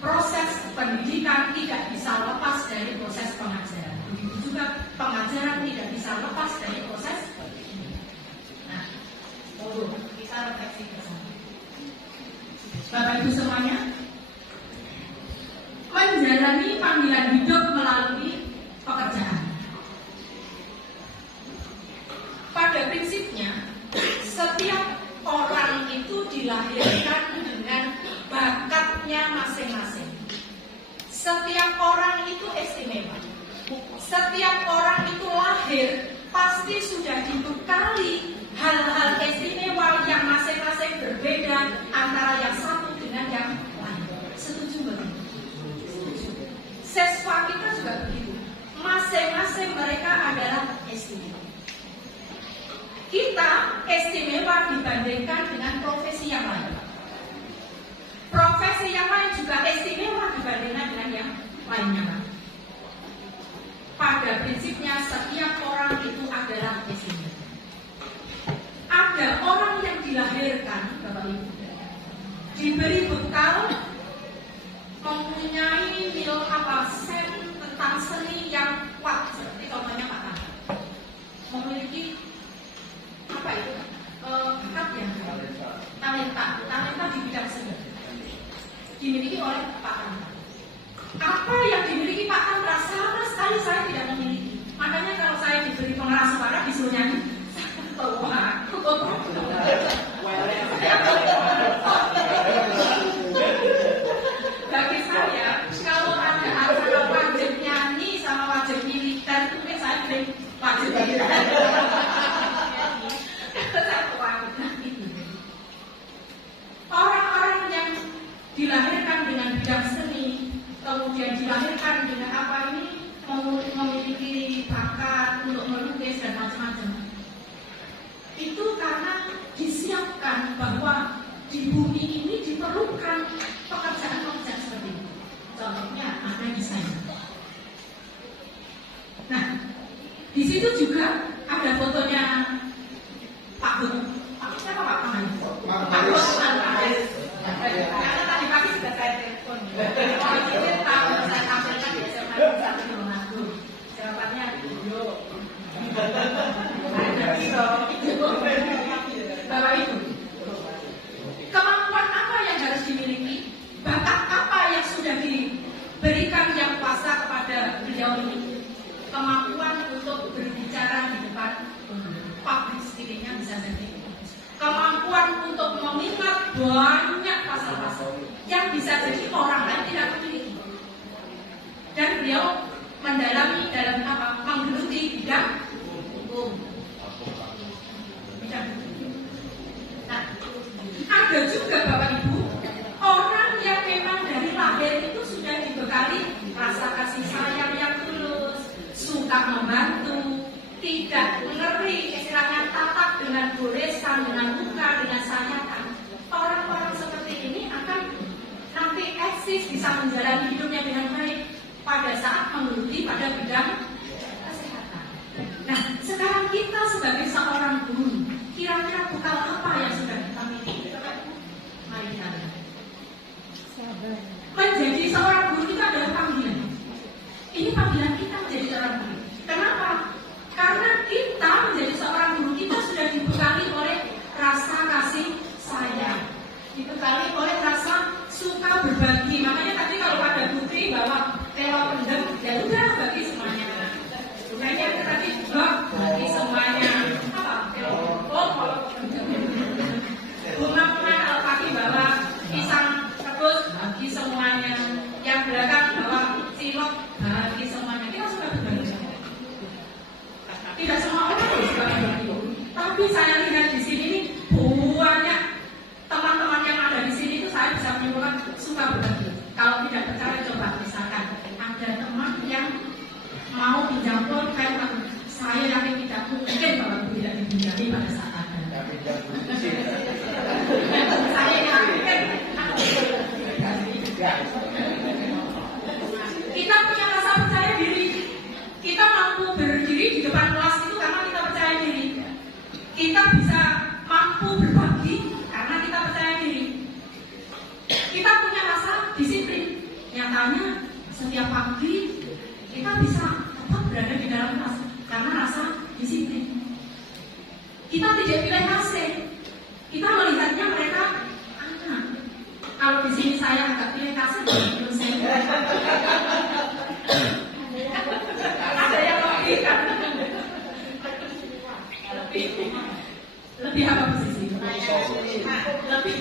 proses pendidikan tidak bisa lepas dari proses pengajaran. Begitu juga pengajaran tidak bisa lepas dari proses pendidikan. Nah, kita refleksi bersama. Bapak Ibu semuanya, menjalani panggilan hidup melalui pekerjaan. Pada prinsipnya, setiap orang itu dilahirkan dengan bakatnya masing-masing. Setiap orang itu istimewa. Setiap orang itu lahir pasti sudah dibekali hal-hal istimewa yang masing-masing berbeda antara yang satu dengan yang lain. Setuju betul? Siswa kita juga begitu. Masing-masing mereka adalah istimewa. Kita istimewa dibandingkan dengan profesi yang lain. Profesi yang lain juga istimewa dibandingkan dengan yang lainnya. Pada prinsipnya setiap orang itu adalah istimewa. Ada orang yang dilahirkan, Bapak Ibu, diberi bekal, mempunyai sen tentang seni yang kuat, seperti contohnya Pak Tan, memiliki apa itu? Bakat yang talenta di bidang seni dimiliki oleh Pak Tan. Apa yang dimiliki Pak Tan sama sekali saya tidak memiliki. Makanya kalau saya diberi pengeras suara disuruh nyanyi, bagi saya kalau ada acara wajib nyanyi sama wajib militer itu saya pilih wajib militer. Orang-orang yang dilahirkan dengan bidang seni, kemudian dilahirkan dengan apa ini, memiliki bakat untuk melukis dan macam-macam, itu karena disiapkan bahwa di bumi ini diperlukan pekerjaan-pekerjaan seperti itu. Contohnya ada desain. Nah, di situ juga ada fotonya Pak Bud. Siapa Pak Bud? Pak Bud. Karena tadi pagi sudah saya telepon. Kalau kita tahu saya tampilkan di SMA Negeri 1 Tulungagung. Jawabannya video. Bapak Ibu, kemampuan apa yang harus dimiliki? Bakat apa yang sudah diberikan yang kuasa kepada beliau ini? Kemampuan untuk berbicara di depan public speaking-nya bisa jadi. Kemampuan untuk mengingat banyak pasal-pasal yang bisa jadi orang lain tidak memiliki. Dan beliau mendalami dalam apa? Menggeluti bidang hukum. Nah, ada juga Bapak Ibu orang yang memang dari lahir itu sudah dibekali rasa kasih sayang yang tulus, tidak mengerti istilahnya tatap dengan goresan, dengan muka, dengan sayatan, orang-orang seperti ini akan nanti eksis bisa menjalani hidupnya dengan baik pada saat menggeluti pada bidang kesehatan. Nah, sekarang kita sebagai seorang guru, kira-kira bekal apa yang sudah kita miliki? Mari kita lihat. Menjadi seorang guru kita adalah panggilan. Ini panggilan kita menjadi seorang guru. Kenapa? Karena kita menjadi seorang guru, kita sudah dibekali oleh rasa kasih sayang, dibekali oleh rasa suka berbagi. Makanya tadi kalau ada putri bawa tewa pendem, ya udah bagi semuanya. Makanya tadi bagi semuanya. Apa? Bunga-bunga kalau kaki bawa pisang rebus, bagi semuanya. Yang belakang bawa cilok, bagi semuanya. Kita suka berbagi. Tidak semua orang harus suka berbagi. Tapi saya lihat di sini ini banyak teman-teman yang ada di sini itu saya bisa menyimpulkan suka berbagi. Kalau tidak percaya coba misalkan ada teman yang mau pinjam pulpen, saya yakin tidak mungkin kalau tidak dipinjami pada saat ada. Saya yakin kita punya rasa percaya diri. Kita mampu berdiri di depan kelas itu karena kita percaya diri. Kita bisa mampu berbagi karena kita percaya diri. Kita punya rasa disiplin. Nyatanya setiap pagi kita bisa tetap berada di dalam kelas karena rasa disiplin. Kita tidak pilih kasih. Kita melihatnya mereka anak. Kalau di sini saya agak pilih kasih, belum saya. Ada yang lebih kan? Lebih apa posisi? Lebih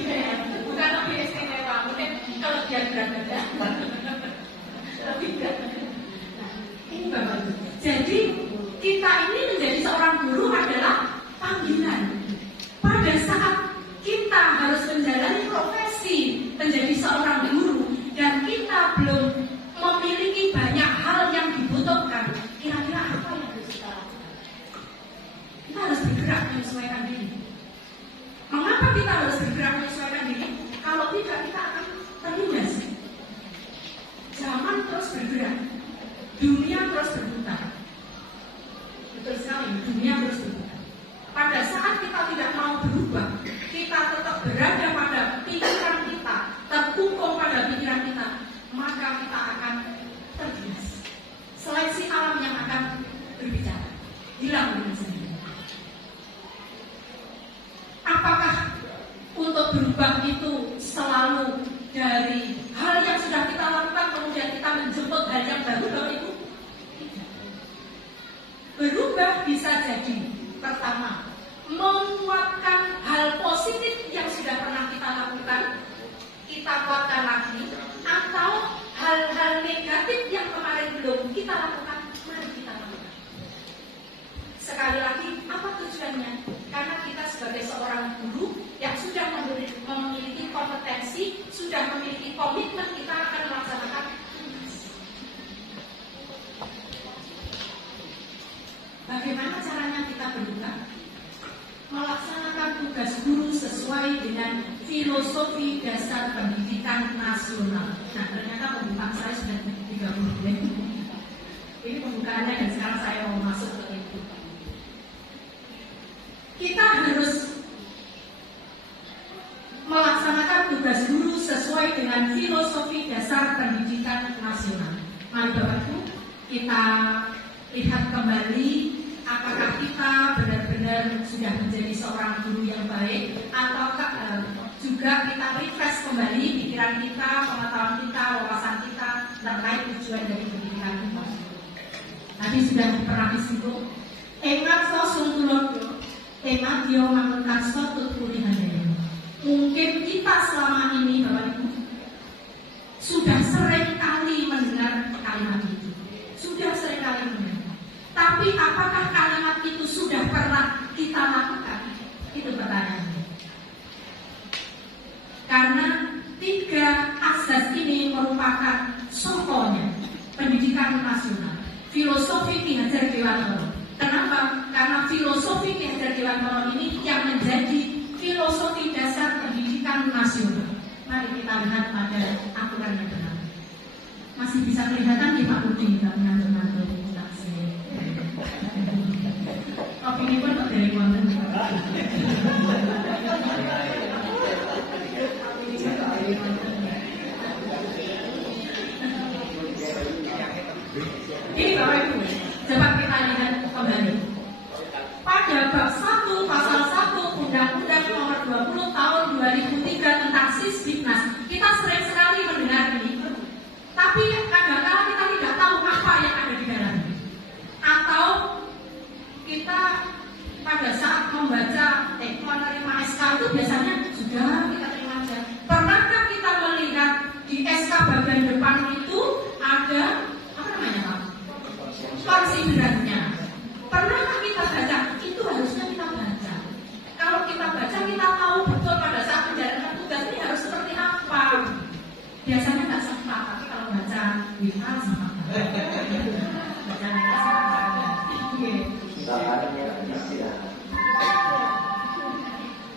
bukan lebih istimewa, mungkin kelebihan berat badan. Lebih berat. Ini Bapak Ibu. Jadi kita ini menjadi seorang guru adalah panggilan. Pada saat kita harus menjalani profesi menjadi seorang guru dan kita belum memiliki banyak hal yang dibutuhkan, kira-kira apa yang harus kita lakukan? Kita harus bergerak menyesuaikan diri. Mengapa kita harus bergerak menyesuaikan diri? Kalau tidak, kita akan terlindas. Zaman terus bergerak, dunia terus berputar. Betul sekali, dunia terus berputar. Pada saat kita tidak mau berubah, kita tetap berada pada pikiran kita, terkungkung pada pikiran kita, maka kita akan tergilas. Seleksi alam yang akan berbicara, hilang dengan sendiri. Apakah untuk berubah itu selalu dari hal yang sudah kita lakukan kemudian kita menjemput hal yang baru Bapak Ibu? Berubah bisa jadi pertama menguatkan hal positif yang sudah pernah kita lakukan, kita kuatkan lagi, atau hal-hal negatif yang kemarin belum kita lakukan, mari kita lakukan. Sekali lagi, apa tujuannya? Karena kita sebagai seorang guru yang sudah memiliki kompetensi, sudah memiliki komitmen, kita akan melaksanakan tugas. Bagaimana caranya kita berubah? Melaksanakan tugas guru sesuai dengan filosofi dasar pendidikan nasional. Nah, ternyata pembukaan saya sudah 30 menit. Ini pembukaannya dan sekarang saya mau masuk ke itu. Kita harus melaksanakan tugas guru sesuai dengan filosofi dasar pendidikan nasional. Mari Bapak Ibu, kita lihat kembali apakah kita benar-benar sudah menjadi seorang guru yang baik, ataukah juga kita refresh kembali pikiran kita, pengetahuan kita, wawasan kita terkait tujuan dari pendidikan kita. Tadi sudah pernah disinggung, emat sosum tulodo, emat yo mangunkan suatu kulihan. Mungkin kita selama ini Bapak Ibu sudah sering kali mendengar kalimat itu, sudah sering kali mendengar. Tapi apakah kalimat itu sudah pernah kita lakukan? Itu pertanyaannya. Karena 3 asas ini merupakan sokonya pendidikan nasional, filosofi Ki Hajar Dewantara. Karena apa? Karena filosofi Ki Hajar Dewantara ini yang menjadi filosofi dasar pendidikan nasional. Mari kita lihat pada aturan yang benar. Masih bisa kelihatan di Pak Budi, Pak menantu-nantu Kopi ini pun dari konten. Ini Bapak Ibu, coba kita lihat kembali. Pada bab 1 pasal 1 Undang-Undang Nomor 20 Tahun 2003 tentang Sisdiknas, kita sering sekali mendengar ini. Tapi kadang-kadang kita tidak tahu apa yang ada di dalamnya. Atau kita pada saat membaca menerima SK itu biasanya sudah kita terima aja. Pernahkah kita melihat di SK bagian depan itu ada apa namanya Pak? Konsiderannya. Pernahkah kita baca? Itu harusnya kita baca. Kalau kita baca kita tahu betul pada saat menjalankan tugas ini harus seperti apa. Biasanya nggak sempat, tapi kalau baca WA sempat. Baca WA sempat.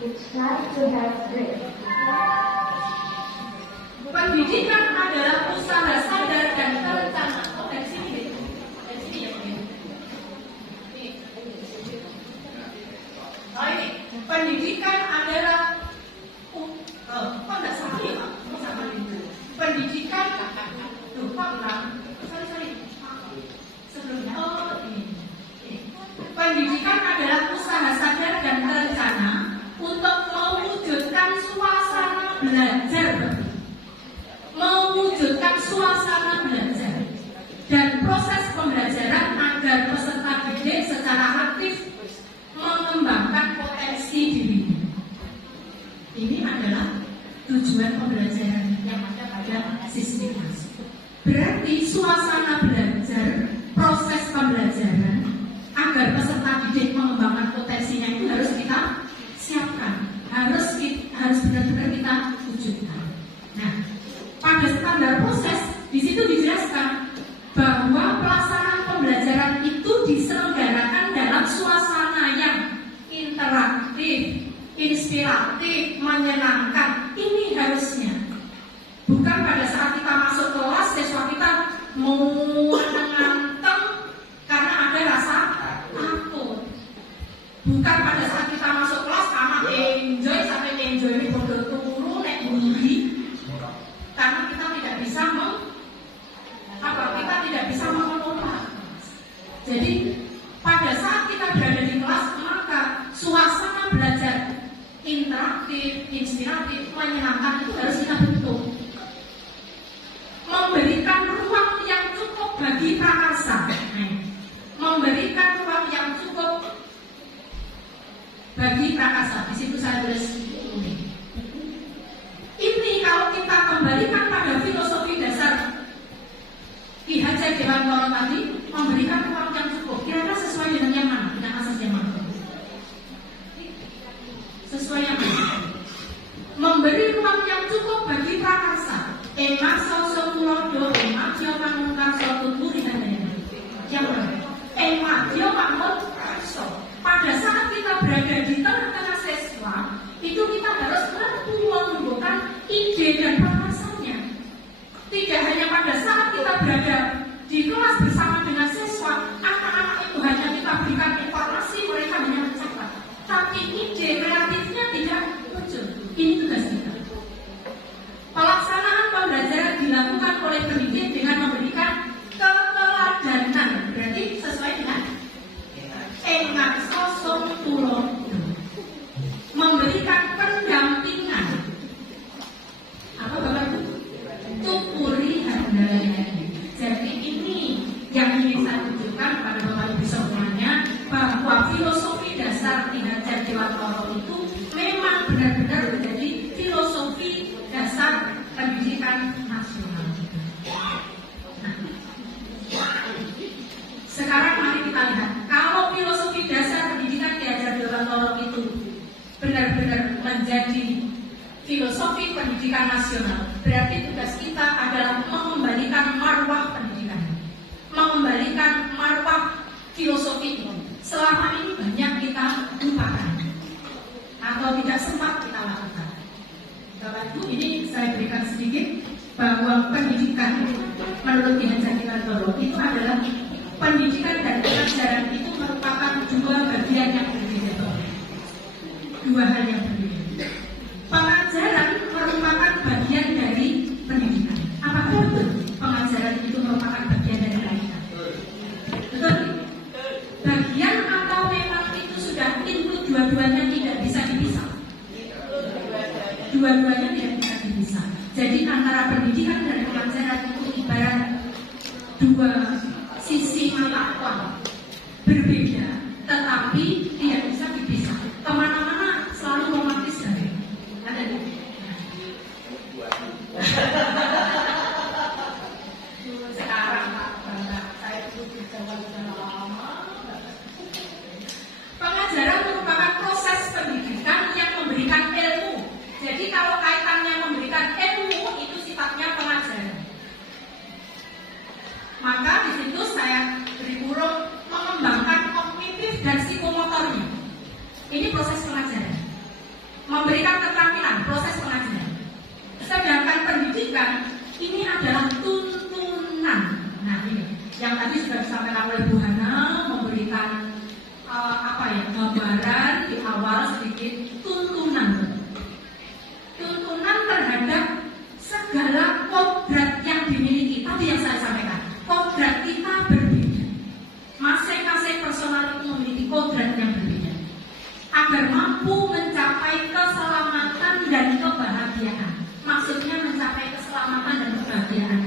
It's nice to have grace. Pendidikan adalah usaha sadar dan terencana. Oh, dari sini gitu. Dari sini ya, Pak. Oh, ini. Pendidikan adalah kok nggak sama ya, Pak? Kok sama itu? Pendidikan lupa ulang. Sorry. Sebelumnya. Oh, ini. Pendidikan adalah usaha sadar dan terencana untuk mewujudkan suasana belajar, dan proses pembelajaran agar peserta didik secara aktif mengembangkan potensi dirinya. Ini adalah tujuan pembelajaran yang ada pada Sisdiknas. Berarti suasana belajar, proses pembelajaran agar peserta didik mengembangkan potensinya itu harus kita siapkan, harus benar-benar kita wujudkan. Nah, pada standar proses di situ dijelaskan bahwa pelaksanaan pembelajaran itu diselenggarakan dalam suasana yang interaktif, inspiratif, menyenangkan. Ini harusnya bukan pada saat kita masuk kelas siswa kita menantang karena ada rasa takut. Bukan pada saat kita masuk kelas karena enjoy sampai enjoy ini bodoh turu naik bumi. Karena kita tidak bisa mengelola. Jadi pada saat kita berada di kelas maka suasana belajar interaktif, inspiratif, menyenangkan itu harus kita bentuk. Memberikan ruang yang cukup bagi prakarsa. Memberikan ruang yang cukup bagi prakarsa. Di situ saya tulis ini kalau kita kembalikan pada filosofi dasar Ki Hajar Dewantara tadi, memberikan ruang yang cukup. Kira-kira sesuai dengan yang mana? Dengan asas yang mana? Sesuai yang mana? Memberi ruang yang cukup bagi prakarsa. Emak sosok tulodo, emak dia mangungkar suatu turi hadanya. Yang mana? Emak dia mangungkar so. Pada saat kita berada di tengah-tengah siswa, itu kita harus mampu menumbuhkan ide dan prakarsanya. Tidak hanya pada saat kita berada di kelas bersama dengan siswa, anak-anak itu hanya kita berikan informasi, mereka hanya mencatat. Tapi ide kreatifnya tidak muncul. Ini tugas kita. Pelaksanaan pembelajaran dilakukan oleh pendidik dengan memberikan keteladanan. Berarti sesuai dengan engat sosok tulung. Memberikan pendampingan. Apa Bapak Ibu? Tupuri handalnya. Jadi ini yang ingin saya tunjukkan pada Bapak Ibu semuanya, bahwa filosofi dasar Ki Hajar Dewantara itu memang benar-benar menjadi filosofi dasar pendidikan nasional. Nah, sekarang mari kita lihat, kalau filosofi dasar pendidikan Ki Hajar Dewantara itu benar-benar menjadi filosofi pendidikan nasional, berarti tugas kita adalah mengembalikan marwah pendidikan, mengembalikan marwah filosofi itu. bahwa pendidikan menurut Ki Hajar Kinantoro itu adalah pendidikan dan pengajaran itu merupakan dua bagian yang berbeda, dua hal yang berbeda. Pengajaran merupakan bagian dari pendidikan. Apakah betul pengajaran itu merupakan bagian dari pendidikan? Betul? Bagian atau memang itu sudah include dua-duanya, tidak bisa dipisah? Dua-duanya tidak bisa dipisah. Jadi antara pendidikan dan pengajaran itu ibarat dua sisi mata uang berbeda, tetapi tidak bisa dipisah. Kemana-mana selalu romantis dari ada di sekarang saya itu Jawa lama. Pengajaran merupakan proses pendidikan yang memberikan ilmu. Jadi kalau kaitannya memberikan ilmu itu sifatnya pengajaran. Maka di situ saya beri kurung mengembangkan kognitif dan psikomotornya. Ini proses pengajaran. Memberikan keterampilan, proses pengajaran. Sedangkan pendidikan ini adalah tuntunan. Nah ini yang tadi sudah disampaikan oleh Bu Hana, memberikan gambaran di awal sedikit tuntunan. Tuntunan terhadap segala kodrat yang dimiliki. Tadi yang saya sampaikan, kodrat kita berbeda. Masing-masing personal itu memiliki kodrat yang berbeda agar mampu mencapai keselamatan dan kebahagiaan. Maksudnya mencapai keselamatan dan kebahagiaan.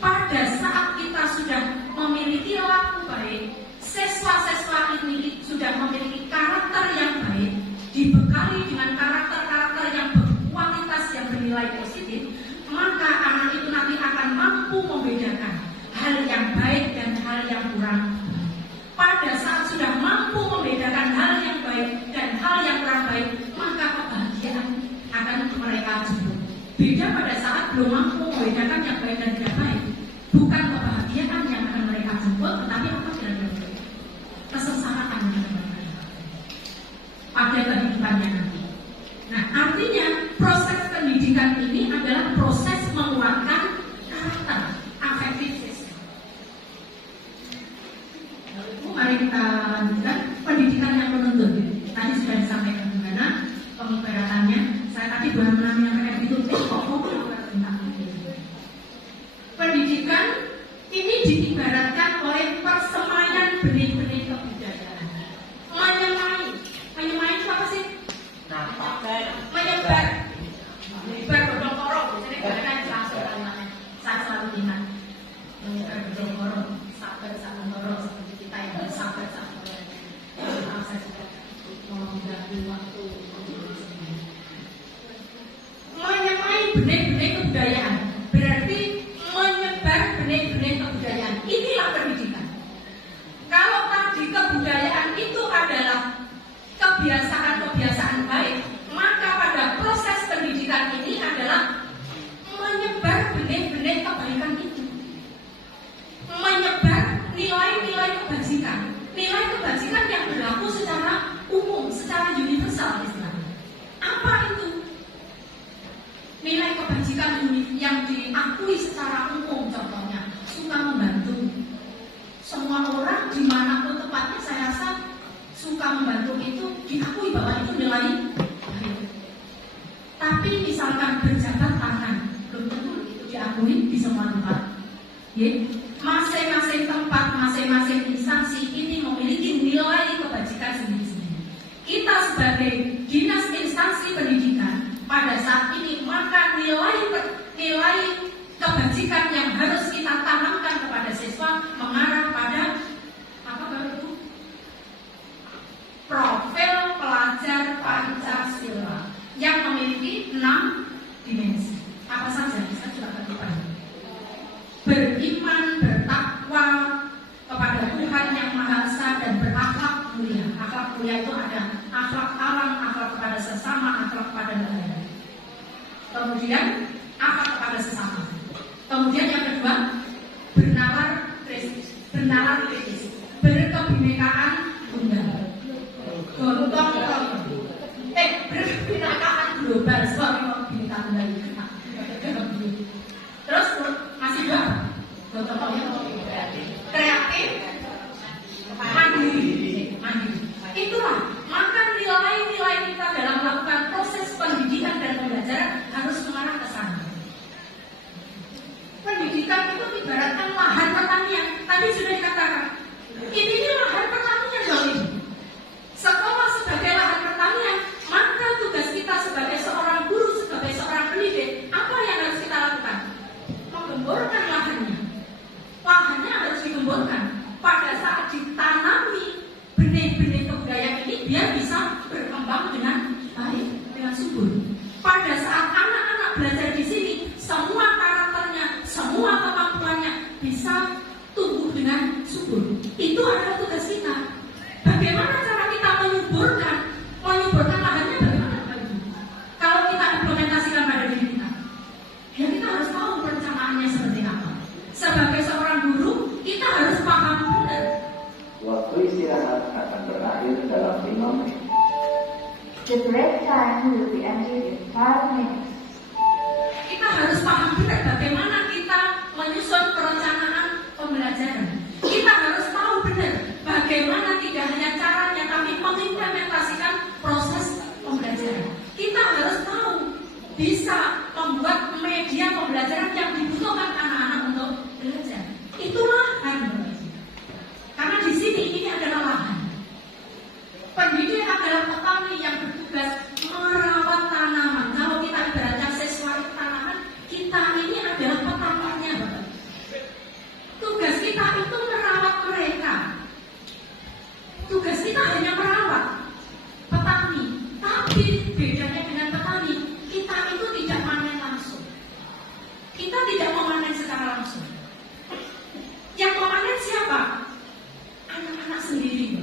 Pada saat kita sudah memiliki laku baik, siswa-siswa ini sudah memiliki karakter yang baik, dibekali dengan karakter-karakter yang berkualitas yang bernilai positif, maka anak itu nanti akan mampu membedakan hal yang baik dan hal yang kurang. Pada saat sudah mampu membedakan hal yang baik dan hal yang kurang baik, maka kebahagiaan akan mereka jemput. Beda pada saat belum mampu membedakan yang baik dan tidak baik. Bukan kebahagiaan yang akan mereka jemput, tetapi apa kira-kira? Kesengsaraan yang akan mereka jemput pada kehidupannya nanti. Nah, artinya proses pendidikan ini adalah proses menguatkan karakter, afektif sistem. Mari kita lanjutkan pendidikan yang menuntun. Tadi sudah disampaikan bagaimana pengibaratannya. Saya tadi baru menyampaikan itu tentang pendidikan ini diibaratkan oleh persemaian benih-benih kebudayaan. Menyemai itu apa sih? Menyebar bodong korong. Jadi kan langsung kalimatnya. Saya selalu ingat menyebar bodong korong, sabar korong seperti kita yang bersabar. Saya sudah mau mengganggu waktu. Menyemai benih-benih kebudayaan berarti menyebar benih-benih kebudayaan. Inilah pendidikan. Kalau tadi kebudayaan itu adalah kebiasaan-kebiasaan baik, maka pada proses pendidikan ini adalah menyebar benih-benih kebaikan itu, menyebar nilai-nilai kebajikan, nilai kebajikan yang berlaku secara umum, secara universal istilahnya. Apa itu? Nilai kebajikan yang diakui secara umum, contohnya suka membantu. Semua orang dimanapun tempatnya saya rasa suka membantu itu diakui bahwa itu nilai baik. Tapi misalkan berjabat tangan, belum tentu itu diakui di semua tempat. Masing-masing tempat, masing-masing instansi ini memiliki nilai kebajikan sendiri-sendiri. Kita sebagai dinas instansi pendidikan pada saat ini, maka nilai kebajikan yang harus kita tanamkan kepada siswa mengarah pada apa itu? Profil pelajar Pancasila yang memiliki 6 dimensi. Apa saja? Saya sudah terlupa. Beriman, bertakwa kepada Tuhan yang Maha Esa dan berakhlak mulia. Akhlak mulia itu ada akhlak alam, akhlak kepada sesama, akhlak kepada negara. Kemudian akhlak kepada sesama. Kemudian yang kedua, bernalar kritis, berkebinekaan tunggal, gotong royong, berkebinekaan global, kebinekaan tunggal. Terus tadi sudah dikatakan, ini lahan pertanian loh ini. Sekolah sebagai lahan pertanian, maka tugas kita sebagai seorang guru, sebagai seorang pendidik, apa yang harus kita lakukan? Menggemburkan lahannya. Lahannya harus digemburkan. Pada saat ditanami benih-benih kebudayaan ini, biar bisa berkembang dengan baik, dengan subur. Pada saat anak-anak belajar di sini, semua karakternya, semua kemampuannya bisa tumbuh dengan subur. Itu adalah tugas kita. Bagaimana cara kita menyuburkan lahannya bagaimana? Kalau kita implementasikan pada diri kita, ya kita harus tahu perencanaannya seperti apa. Sebagai seorang guru, kita harus paham benar. Waktu istirahat akan berakhir dalam 5 menit. The break time will be ended in 5 minutes. Kita harus paham benar bagaimana kita menyusun perencanaan pembelajaran. Kita harus tahu benar bagaimana tidak hanya caranya, tapi mengimplementasikan proses pembelajaran. Kita harus tahu bisa membuat media pembelajaran yang dibutuhkan anak-anak untuk belajar. Itulah lahan. Karena di sini ini adalah lahan. Pendidik adalah petani yang bertugas merawat tanaman. Kalau kita ibaratnya siswa tanaman, kita ini adalah petaninya, Bapak. Tugas kita itu merawat mereka. Tugas kita hanya merawat petani. Tapi bedanya dengan petani, kita itu tidak panen langsung. Kita tidak memanen secara langsung. Yang memanen siapa? Anak-anak sendiri,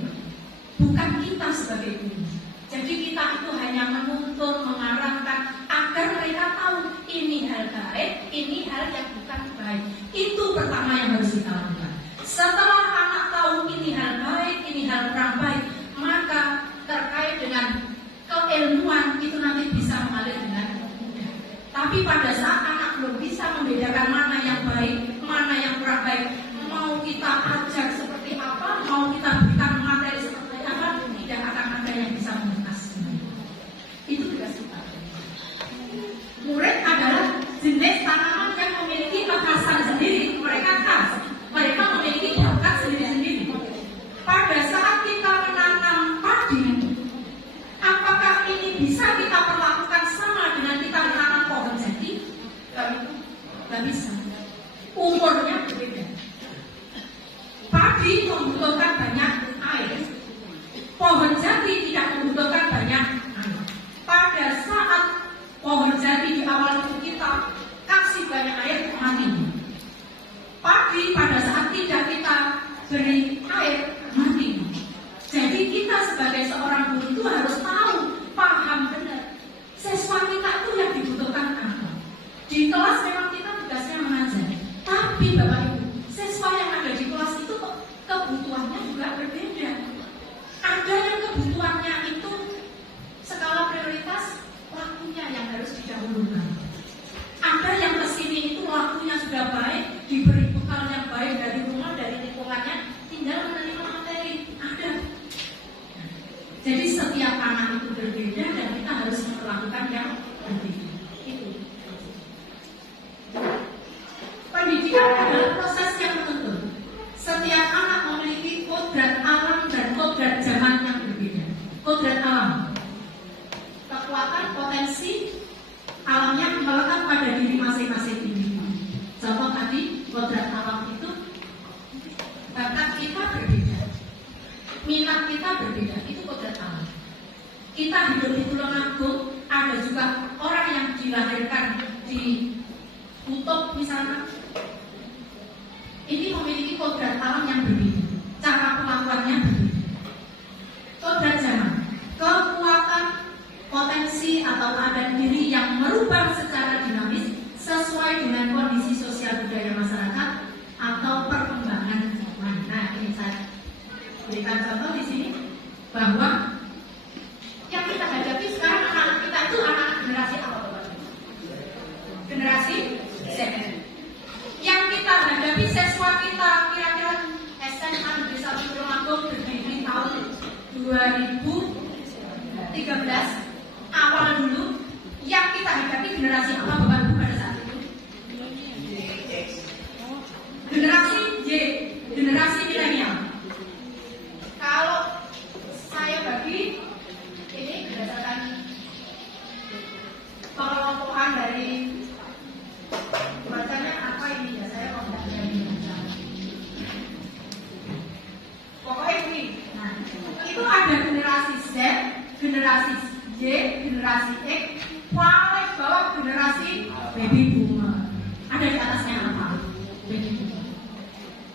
bukan kita sebagai guru. Jadi kita itu hanya menuntun, mengarahkan agar mereka tahu ini hal baik, ini hal yang bukan baik. Itu pertama yang harus kita lakukan. Setelah anak tahu ini hal baik, ini hal kurang baik, maka terkait dengan keilmuan itu nanti bisa mengalir dengan mudah. Tapi pada saat anak belum bisa membedakan mana yang baik, mana yang kurang baik, mau kita ajar seperti apa, mau kita berikan materi seperti apa, tidak akan ada yang bisa mengatasi. Itu tugas kita. Murid adalah jenis tanaman yang memiliki kekhasan sendiri. Mereka khas, mereka memiliki bakat sendiri-sendiri. Pada saat kita menanam padi, apakah ini bisa kita perlakukan sama dengan kita menanam pohon jati? Tidak bisa. Umurnya berbeda. Padi membutuhkan banyak air. Pohon jati tidak membutuhkan banyak air. Pada saat pohon jati di awal itu kita kasih banyak air, mati. Padi pada saat tidak kita beri air, mati. Jadi kita sebagai seorang guru itu harus tahu, paham benar siswa kita itu yang dibutuhkan apa. Di kelas memang kita tugasnya mengajar, tapi Bapak Ibu, siswa yang ada di kelas itu kebutuhannya juga berbeda. Ada yang kebutuhannya itu skala prioritas, waktunya yang harus didahulukan. Ada yang kesini itu waktunya sudah baik, diberi bekal yang baik dari rumah, dari lingkungannya, tinggal menerima materi. Ada. Jadi setiap anak itu berbeda dan kita harus melakukan yang berbeda. Itu. Pendidikan adalah proses yang menuntun. Setiap anak memiliki kodrat alam dan kodrat zaman yang berbeda. Kodrat alam, kekuatan potensi alamnya melekat pada diri masing-masing individu. Contoh tadi, kodrat alam itu bakat kita berbeda, minat kita berbeda, itu kodrat alam. Kita hidup di Tulungagung, ada juga orang yang dilahirkan di kutub misalnya. Ini memiliki kodrat alam yang berbeda, cara pengakuannya berbeda. Kodrat zaman, kekuatan potensi atau adat diri yang merubah secara dinamis sesuai dengan kondisi sosial budaya masyarakat atau perkembangan zaman. Nah, ini saya berikan contoh di sini bahwa yang kita hadapi sekarang anak-anak kita itu anak-anak generasi apa, Bapak?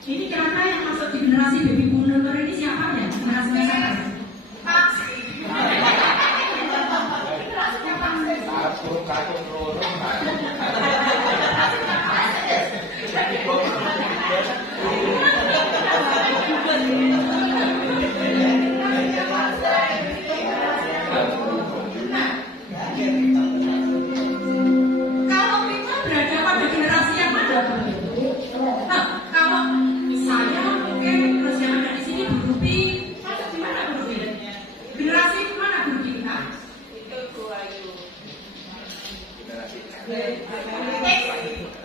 Ini kira-kira yang masuk di generasi baby boomer ini siapa ya? Generasinya siapa? Pak. Generasinya Pak. Kalau kita berada pada generasi yang mana? Nah, kalau saya mungkin terus yang ada di sini berupi, masuk di mana berupi? Generasi mana berupi kita? Itu Bu Ayu.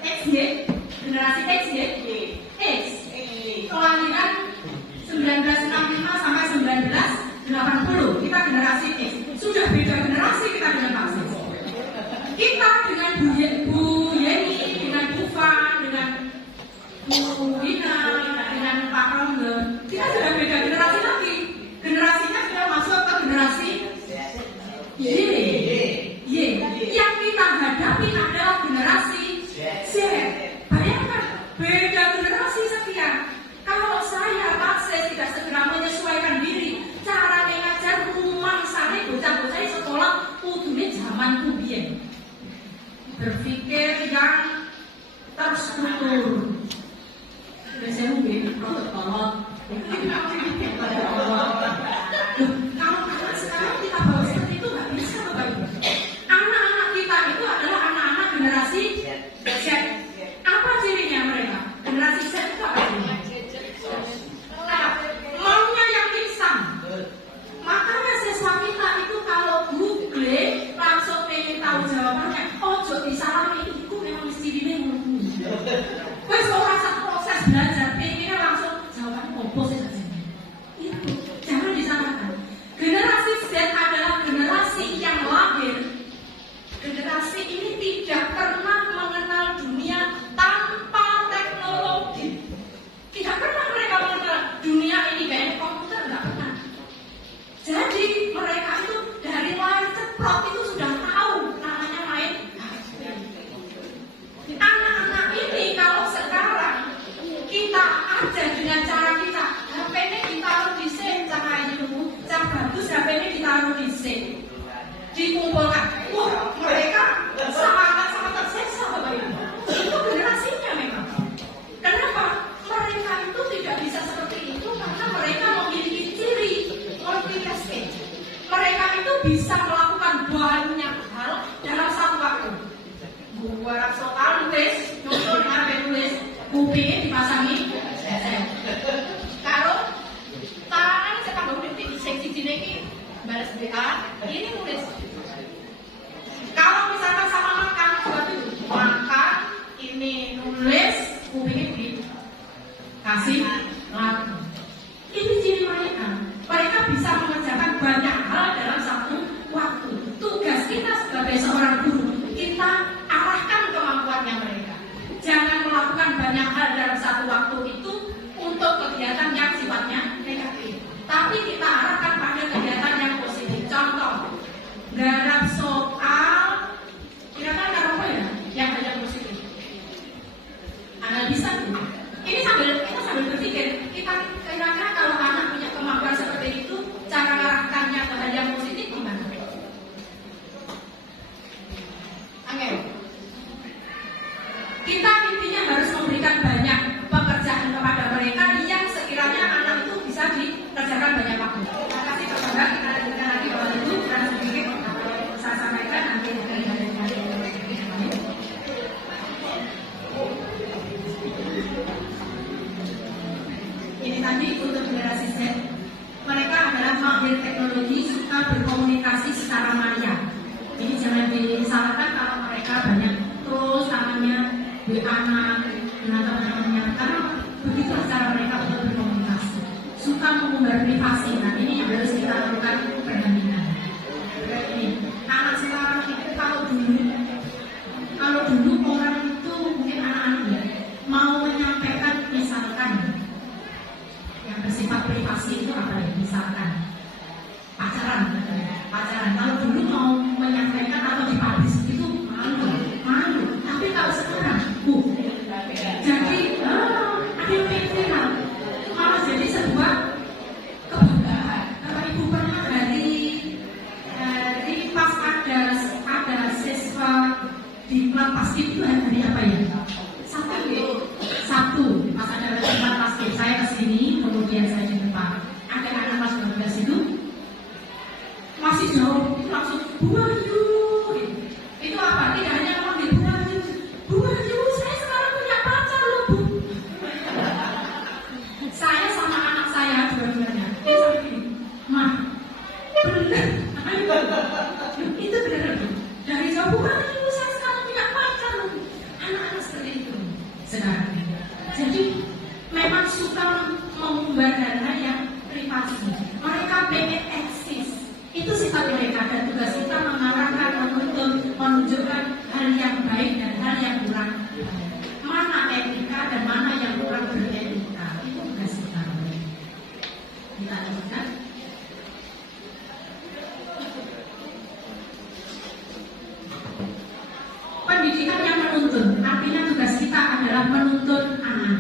X ya? Generasi X ya? X. Kelahiran 1965 sampai 1980. Kita generasi X. Sudah beda generasi kita dengan Pak Sis. Kita dengan Bu Yeni, dengan Bu Fan, dengan Bu Dina, dengan Pak Rongga, kita sudah beda generasi lagi. Generasinya sudah masuk ke generasi Y. Yang kita hadapi adalah generasi Z. Bayangkan, beda generasi sekian. Kalau saya Pak Sis tidak segera menyesuaikan diri, cara mengajar rumah sare bocah-bocah sekolah kudune zaman kubiyen. Berpikir yang terstruktur. Biasanya mungkin protokol. Kalau anak sekarang kita bawa seperti itu nggak bisa, Bapak Ibu. Anak-anak kita itu adalah anak-anak generasi Z. Apa cirinya mereka? Generasi Z itu apa cirinya? Maunya yang instan. Makanya siswa kita itu kalau Google langsung pengen tahu jawabannya. Ojo disalami itu memang mesti dinemu. Wes ora sak proses belajar pengennya langsung jawaban opo sih saja. Itu jangan disalahkan. Generasi Z adalah generasi yang lahir. Generasi ini tidak pernah mengenal dunia tanpa teknologi. Tidak pernah mereka mengenal dunia ini kayak komputer, nggak pernah. Jadi mereka itu dari lahir ceplok itu sudah tahu namanya main HP. Anak-anak ini kalau sekarang kita aja dengan cara kita HP ini ditaruh di sini, cara itu, cara bagus HP ini ditaruh di sini, dikumpulkan. Wah, mereka sangat tersiksa, Bapak Ibu. Itu generasinya memang. Kenapa? Mereka itu tidak bisa seperti itu karena mereka memiliki ciri multitasking. Mereka itu bisa melakukan banyak hal dalam satu waktu. Gua rasa nulis, nyusul HP nulis, kupingnya dipasangi. Kalau tangan saya tambah di seksi sini ini balas WA, ini nulis. Kalau misalkan sama makan, makan, ini nulis, kupingnya dikasih lagu. Ini ciri mereka. Mereka bisa mengerjakan banyak hal dalam satu waktu. Tugas kita sebagai seorang guru, kita arahkan kemampuannya mereka. Jangan melakukan banyak hal dalam satu waktu itu untuk kegiatan yang sifatnya negatif. Tapi kita arahkan pada kegiatan yang positif. Contoh, garap soal, kira-kira apa ya? Yang ada positif. Analisa dulu. Ini kita sambil berpikir, kita kira-kira kalau anak punya kemampuan seperti itu, cara arahkannya ke hal yang positif gimana? Angel. Kita intinya harus memberikan banyak pekerjaan kepada mereka yang sekiranya anak itu bisa dikerjakan banyak waktu. Terima kasih kepada kita lanjutkan lagi Bapak Ibu dan sedikit saya sampaikan nanti dari ini tadi untuk generasi Z. Mereka adalah mahir teknologi, suka berkomunikasi secara maya. Ini jangan disalahkan kalau mereka banyak terus tangannya WA dengan teman-temannya, karena begitu cara mereka untuk berkomunikasi. Suka mengumbar privasi. Nah ini yang harus kita lakukan perbandingan. Ini anak sekarang itu kalau dulu orang itu mungkin anak-anak ya mau menyampaikan misalkan yang bersifat privasi itu apa ya? Misalkan pacaran. Kalau dulu mau menyampaikan atau dipublish itu malu. Tapi kalau sekarang, jadi ada yang penting suka mengumbar hal-hal yang privasi. Mereka pengen eksis. Itu sifat mereka, dan tugas kita mengarahkan, menuntun, menunjukkan hal yang baik dan hal yang kurang. Mana etika dan mana yang kurang beretika. Itu tugas kita. Kita lanjutkan. Pendidikan yang menuntun, artinya tugas kita adalah menuntun anak.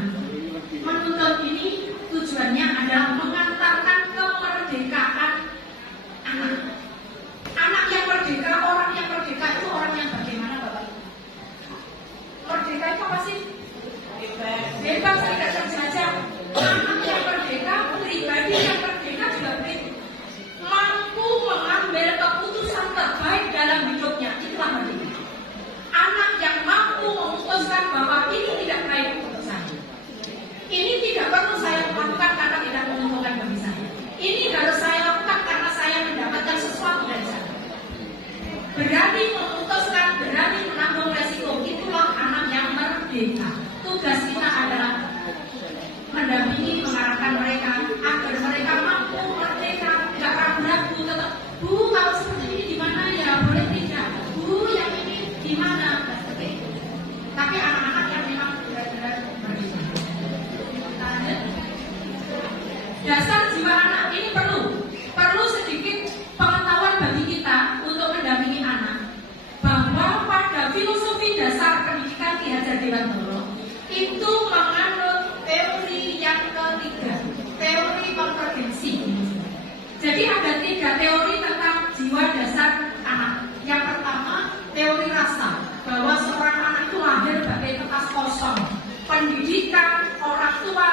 Menuntun ini tujuannya adalah mengantarkan kemerdekaan anak. Anak yang merdeka, orang yang merdeka itu orang yang bagaimana, Bapak? Merdeka itu apa sih? Bebas, tidak terjajah. Anak yang merdeka, pribadi yang merdeka juga mampu mengambil keputusan terbaik dalam hidupnya. Itulah merdeka. Anak yang mampu memutuskan bahwa ini tidak baik keputusan. Ini tidak perlu saya lakukan karena tidak menguntungkan bagi saya. Ini harus saya lakukan karena saya mendapatkan sesuatu dari sana. Berani memutuskan, berani menanggung resiko. Itulah anak yang merdeka. Tugas kita adalah mendampingi, mengarahkan mereka agar mereka mampu merdeka, tidak ragu-ragu, tetap, Bu, kalau seperti ini di mana ya? Boleh tidak? Bu, yang ini di mana? Tapi anak-anak yang memang benar-benar merdeka. Dasar jiwa anak ini perlu sedikit pengetahuan bagi kita untuk mendampingi anak, bahwa pada filosofi dasar pendidikan Ki Hajar Dewantara itu menganut teori yang ketiga, teori konvergensi. Jadi ada 3 teori tentang jiwa dasar anak. Yang pertama, teori rasa, bahwa seorang anak itu lahir sebagai kertas kosong. Pendidikan orang tua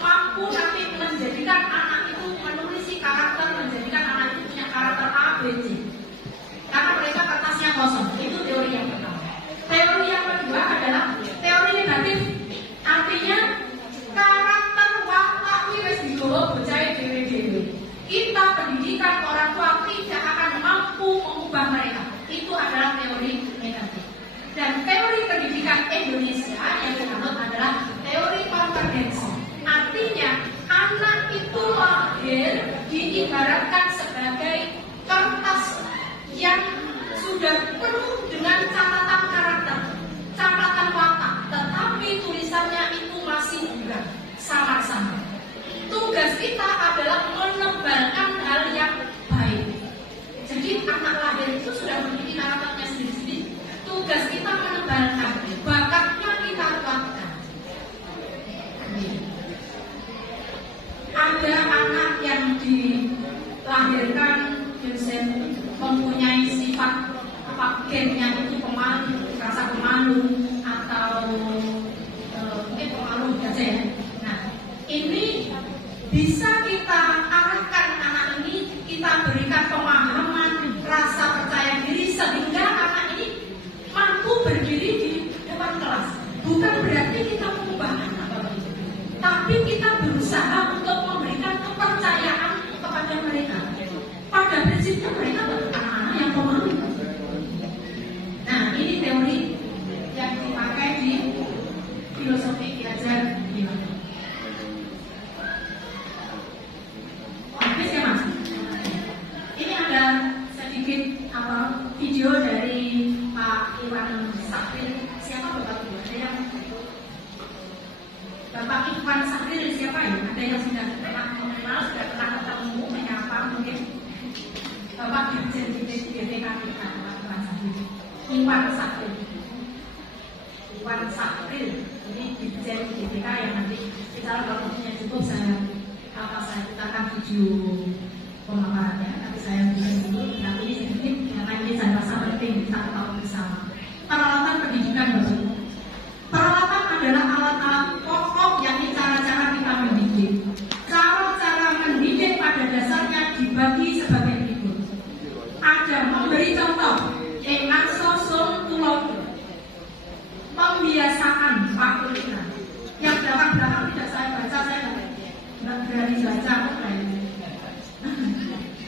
mampu nanti menjadikan anak itu menulisi karakter, menjadikan anak itu punya karakter A, B, C. Karena mereka kertasnya kosong. Itu teori yang pertama. Teori yang kedua adalah teori negatif. Artinya karakter watak wis digawa bocah dhewe-dhewe. Kita pendidikan orang tua tidak akan mampu mengubah mereka. Itu adalah teori negatif. Dan teori pendidikan Indonesia yang dianut adalah teori konvergensi. Artinya anak itu lahir diibaratkan sebagai kertas yang sudah penuh dengan catatan karakter, catatan watak, tetapi tulisannya itu masih buram, samar-samar. Tugas kita adalah menebalkan hal yang baik. Jadi anak lahir itu sudah memiliki karakternya sendiri-sendiri. Tugas kita menebalkan, bakatnya kita kuatkan. Ada anak yang dilahirkan mempunyai sifat gennya itu pemalu, rasa pemalu atau mungkin pemalu saja ya. Nah, ini bisa kita arahkan anak ini, kita berikan pemahaman, rasa percaya diri sehingga anak ini mampu berdiri di depan kelas. Bukan berarti kita mengubah anak, tapi kita berusaha untuk memberikan kepercayaan kepada mereka. Pada prinsipnya mereka anak-anak yang pemalu. Nah, ini teori yang dipakai di filosofi Ki Hajar Dewantara. Habis ya Mas? Ini ada sedikit video dari Pak Iwan Sakril. Siapa Bapak Ibu? Ada yang Bapak Iwan Sakril siapa ya? Ada yang sudah pernah mengenal, sudah pernah ketemu, menyapa mungkin? Bapak Dirjen BPKK Pak Iwan Sakril. Iwan Sakril. Iwan Sakril. Ini Dirjen BPK yang nanti kita kalau waktunya cukup saya putarkan video pemaparannya. Tapi saya bilang dulu, tapi ini sedikit karena ini saya rasa penting kita ketahui bersama. Peralatan pendidikan Bapak Ibu. Peralatan adalah alat-alat pokok yakni cara-cara kita mendidik. Cara-cara mendidik pada dasarnya dibagi sebagai berikut. Ada memberi contoh, ngasosun tulodo, pembiasaan fakultas. Yang belakang-belakang tidak saya baca, saya tidak berani baca.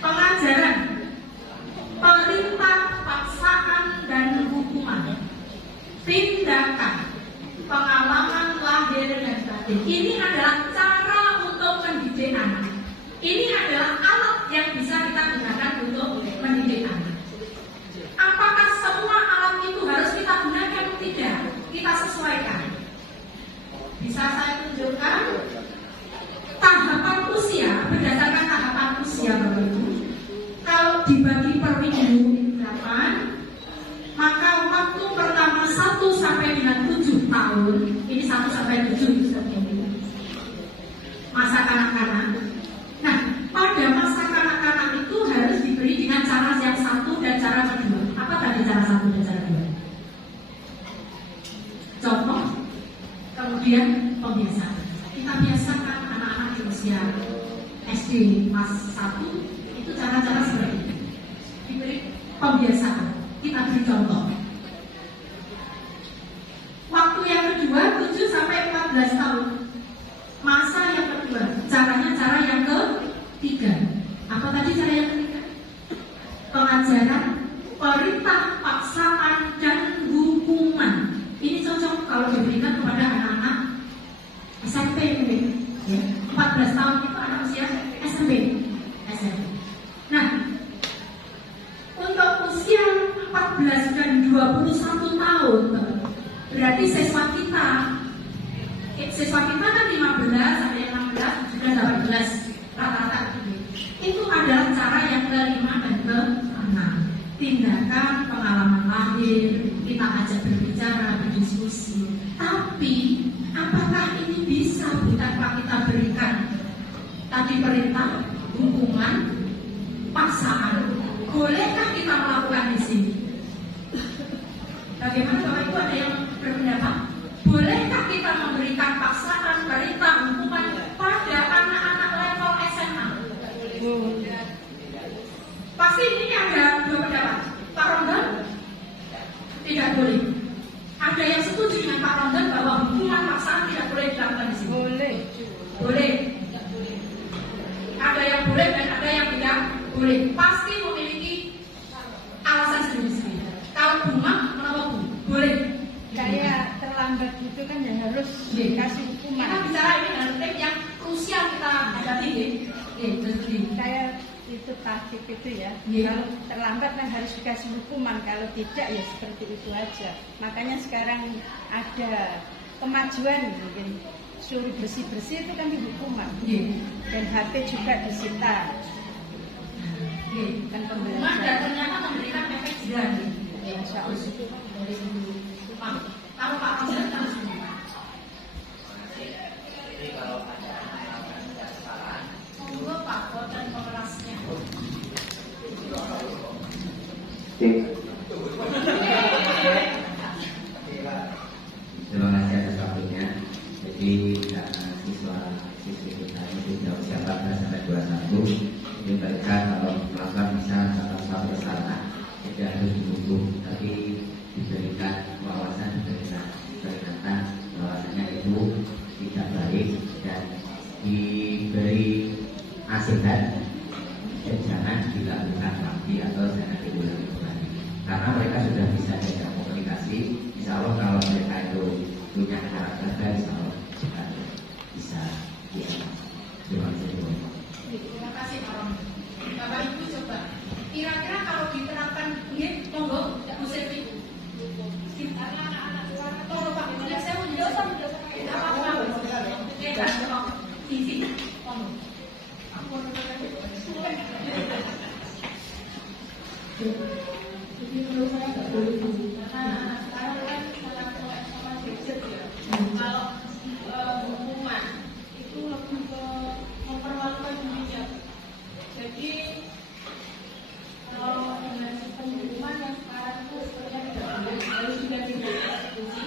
Pengajaran, perintah, paksaan, dan hukum. Ini adalah alat yang bisa kita gunakan untuk mendidik anak. Apakah semua alat itu harus kita gunakan? Tidak, kita sesuaikan. Bisa saya tunjukkan tahapan usia, berdasarkan tahapan usia Bapak Ibu. Kalau dibagi per minggu 8, maka waktu pertama 1 sampai dengan 7 tahun, ini 1 sampai 7 masa kanak-kanak. Nah, pada masa kanak-kanak itu harus diberi dengan cara yang satu dan cara kedua. Apa tadi cara satu dan cara kedua? Contoh, kemudian pembiasaan. Kita biasakan anak-anak di usia SD kelas 1 itu cara-cara seperti ini. Diberi pembiasaan, kita beri contoh. Waktu yang kedua 7 sampai 14 tahun. Masa yang kedua, caranya cara yang ketiga. Apa tadi cara yang ketiga? Pengajaran, perintah, paksaan, dan hukuman. Ini cocok kalau diberikan kepada anak-anak SMP mungkin. Ya. 14 tahun itu anak usia SMP. Nah, untuk usia 14 dan 21 tahun, berarti siswa kita kan 15 sampai 16, 17, 18 rata-rata itu adalah cara yang ke-5 dan ke-6. Tindakan, pengalaman lahir, kita ajak berbicara, berdiskusi. Tapi apakah ini bisa tanpa kita berikan tadi perintah, hukuman, paksaan? Bolehkah kita melakukan di sini? Bagaimana Bapak Ibu, ada yang berpendapat? Bolehkah kita memberikan paksaan, perintah, hukuman pada anak-anak level SMA? Pasti ini ada dua pendapat. Pak Rondan tidak boleh. Ada yang setuju dengan Pak Rondan bahwa hukuman paksaan tidak boleh dilakukan di sini? Boleh. Boleh. Ada yang boleh dan ada yang tidak boleh. Pasti memiliki alasan sendiri-sendiri. Kalau Buma, kenapa Bu? Boleh. Kayak terlambat gitu kan ya harus dikasih hukuman. Kita bicara ini dalam teks yang krusial kita hadapi ya. Kayak itu taktik itu ya. Kalau terlambat kan harus dikasih hukuman. Kalau tidak ya seperti itu aja. Makanya sekarang ada kemajuan mungkin suruh bersih-bersih itu kan dihukuman. Dan HP juga disita. Kan pembelajaran. Dan ternyata memberikan efek jerah. Ya, insya Allah. Dari sini. Kalau Pak Presiden harus jadi kalau ada kesalahan, monggo Pak dan pemerasnya. Terima kasih atas waktunya. Jadi siswa-siswi kita itu sudah usia 14 sampai 21, ini mereka kalau melakukan misalnya suatu kesalahan tidak harus dihukum, tapi diberikan wawasan, diberikan peringatan bahwasanya itu tidak baik dan diberi nasihat dan jangan dilakukan lagi atau jangan diulangi kembali. Karena mereka sudah bisa diajak komunikasi, insya Allah kalau mereka itu punya karakter dan insya Allah bisa Terima kasih Pak Rom. Bapak Ibu coba. Kira-kira kalau diterapkan ini, monggo, Bu Selvi. Anak-anak luar, tolong Pak, saya mau jelasan. Tidak apa-apa. Isi, monggo. Jadi menurut saya nggak boleh dulu. Karena sekarang kan sama gadget ya. Kalau hukuman itu lebih ke mempermalukan dirinya. Jadi kalau dengan sistem hukuman yang sekarang itu sebenarnya tidak boleh, harus diganti dengan konstitusi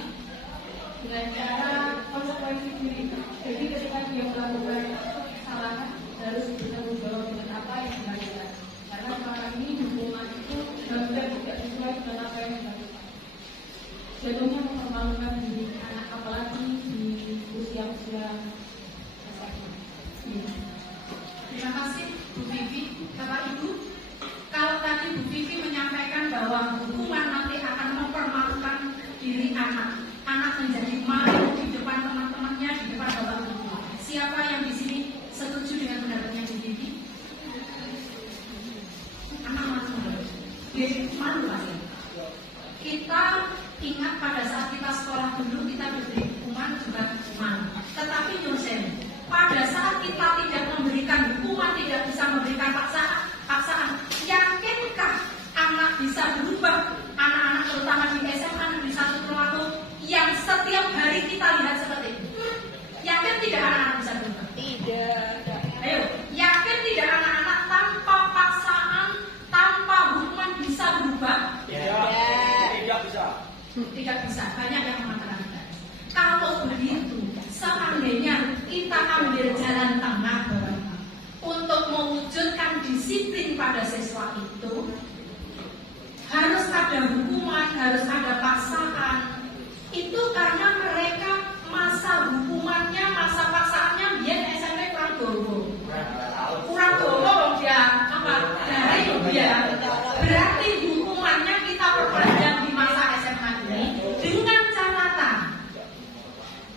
dengan cara konsekuensi diri. Jadi ketika dia melakukan kesalahan harus bertanggung jawab dengan apa yang dilakukan. Karena sekarang ini hukuman itu benar-benar tidak sesuai dengan apa yang dilakukan. Jatuhnya mempermalukan diri anak, apalagi di usia-usia SMA. Terima kasih Bu Vivi. Bapak Ibu, kalau tadi Bu Vivi menyampaikan bahwa hukuman nanti akan mempermalukan diri anak, anak menjadi malu di depan teman-temannya, di depan bapak ibu. Siapa yang di sini setuju dengan pendapatnya Bu Vivi? disiplin pada siswa itu harus ada hukuman, harus ada paksaan. Itu karena mereka masa hukumannya, masa paksaannya biar SMP kurang dowo dia apa dari dia. Berarti hukumannya kita perpanjang di masa SMA ini dengan catatan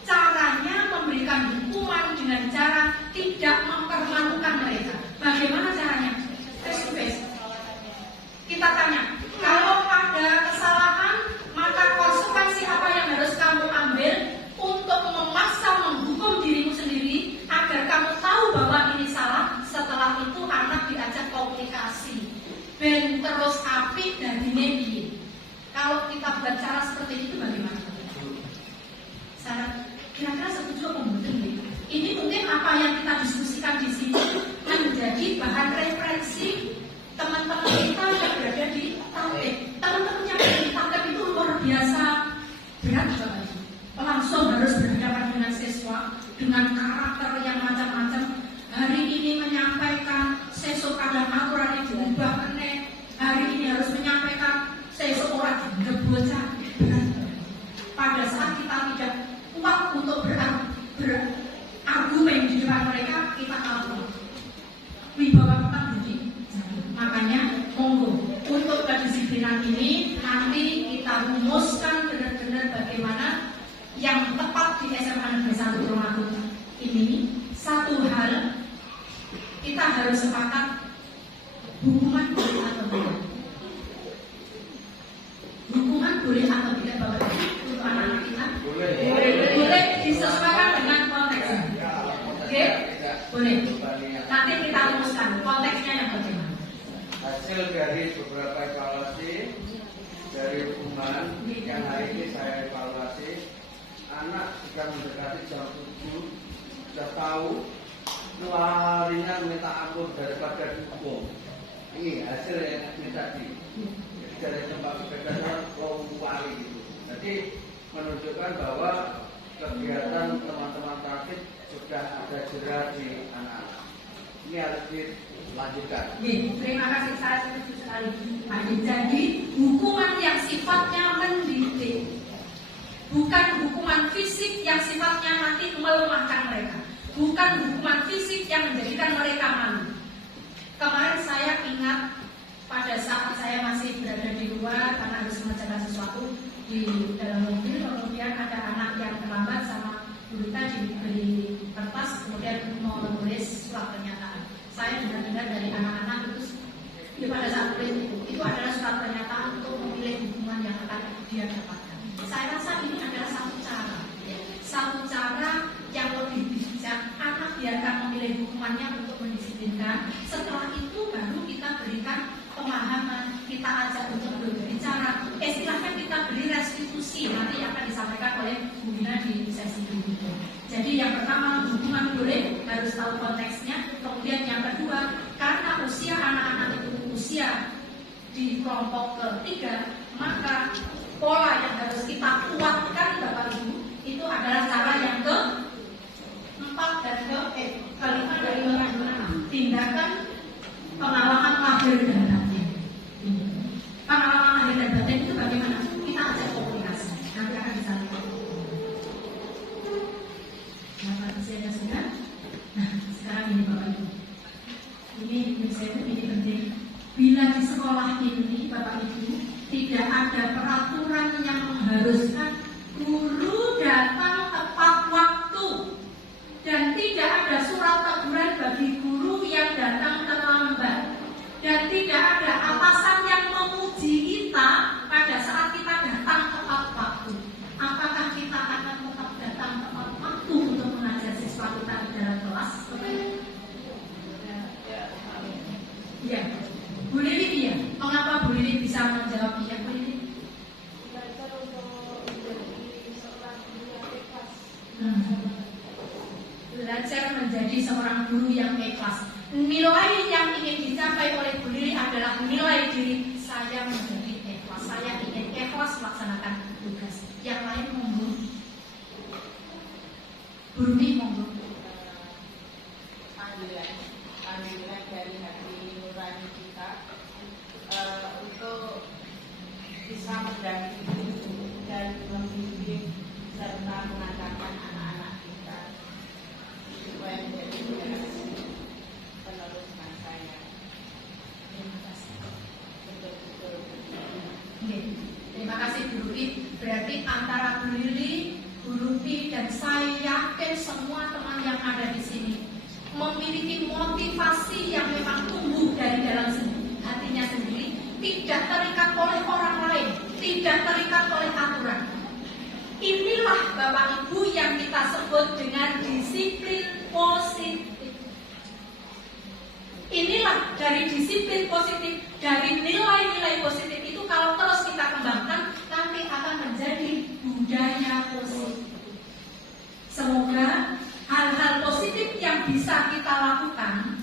caranya memberikan hukuman dengan cara tidak mempermalukan mereka. Bagaimana caranya? Face to face. Kita tanya, kalau ada kesalahan, maka konsekuensi apa yang harus kamu ambil untuk memaksa menghukum dirimu sendiri agar kamu tahu bahwa ini salah. Setelah itu anak diajak komunikasi, ben terus apik dan dimediasi. Kalau kita buat cara seperti itu bagaimana? Saya kira-kira setuju apa mungkin? Ini mungkin apa yang kita diskusikan di sini menjadi bahan referensi teman-teman kita yang berada di Tantep. Teman-teman yang berada di Tantep itu luar biasa berat banget. Langsung harus berhadapan dengan siswa dengan karakter yang macam-macam. Hari ini menyampaikan sesuk ada aturan yang diubah meneh. Hari ini harus menyampaikan sesuk orang bocah. Pada saat kita tidak kuat untuk berargumen di depan mereka, kita kalah. Wibawa kita jadi. Makanya monggo untuk kedisiplinan ini nanti kita rumuskan benar-benar bagaimana yang tepat di SMA Negeri 1 Tulungagung ini. Satu hal kita harus sepakat, hukuman boleh atau tidak. Hukuman boleh atau tidak Bapak Ibu untuk anak-anak kita? Boleh disesuaikan dengan konteks. Oke? Boleh. Nanti kita rumuskan konteksnya yang bagaimana. Hasil dari beberapa evaluasi dari hukuman yang hari ini saya evaluasi, anak jika mendekati jam 7 sudah tahu larinya minta ampun daripada dihukum. Ini hasil yang ini tadi. Jadi dari tempat sepedanya lari gitu. Jadi menunjukkan bahwa kegiatan teman-teman praktik sudah ada jera di anak-anak. Ini harus dilanjutkan. Terima kasih, saya setuju sekali. Jadi hukuman yang sifatnya mendidik, bukan hukuman fisik yang sifatnya nanti melemahkan mereka, bukan hukuman fisik yang menjadikan mereka malu. Kemarin saya ingat pada saat saya masih berada di luar karena harus mengerjakan sesuatu di dalam mobil, kemudian ada anak yang terlambat sama guru tadi diberi kertas, kemudian mau menulis surat pernyataan. Saya dengar dari anak-anak itu pada saat tulis itu adalah surat pernyataan untuk memilih hukuman yang akan dia dapatkan. Saya rasa ini adalah satu cara yang lebih bijak. Anak biarkan memilih hukumannya untuk mendisiplinkan. Setelah itu baru kita berikan pemahaman, kita ajak untuk berbicara. Istilahnya kita beri restitusi, nanti akan disampaikan oleh Bu Gina di sesi berikutnya. Jadi yang pertama, hukuman boleh, harus tahu konteksnya. Kemudian yang kedua, karena usia anak-anak itu usia di kelompok ketiga, maka pola yang harus kita kuatkan Bapak Ibu itu adalah cara yang keempat dan kelima dari tindakan pengalaman lahir dan batin. Pengalaman lahir dan batin itu bagaimana? Kita ajak komunikasi. Nanti akan disampaikan. Bapak masih ada sudah? Nah, sekarang ini Bapak Ibu. Ini penting. Bila di sekolah ini Bapak Ibu tidak ada peraturan yang mengharuskan guru datang tepat waktu dan tidak ada surat teguran bagi guru yang datang terlambat dan tidak ada atasan yang memuji kita pada saat kita datang tepat waktu. Apakah kita akan tetap datang tepat waktu untuk mengajar siswa kita di dalam kelas? Ya, Bu Lili ya. Mengapa Bu Lili bisa menjawab iya Bu Lili? Belajar untuk menjadi seorang guru yang ikhlas. Belajar menjadi seorang guru yang ikhlas. Nilai yang ingin dicapai oleh Bu Lili adalah nilai diri saya menjadi ikhlas. Saya ingin ikhlas melaksanakan tugas. Yang lain monggo. Bu Rumi monggo. ambilkan dari hati nurani kita untuk bisa mendampingi dan membimbing serta mengantarkan anak-anak kita supaya menjadi generasi penerus bangsa yang betul-betul. Terima kasih Bu Rupi. Berarti antara Bu Lili, Bu Rupi, dan saya yakin semua teman yang ada di sini memiliki motivasi yang memang tumbuh dari dalam hatinya sendiri, tidak terikat oleh orang lain, tidak terikat oleh aturan. Inilah Bapak Ibu yang kita sebut dengan disiplin positif. Inilah dari disiplin positif, dari nilai-nilai positif itu kalau terus kita kembangkan nanti akan menjadi budaya positif. Semoga hal-hal positif yang bisa kita lakukan,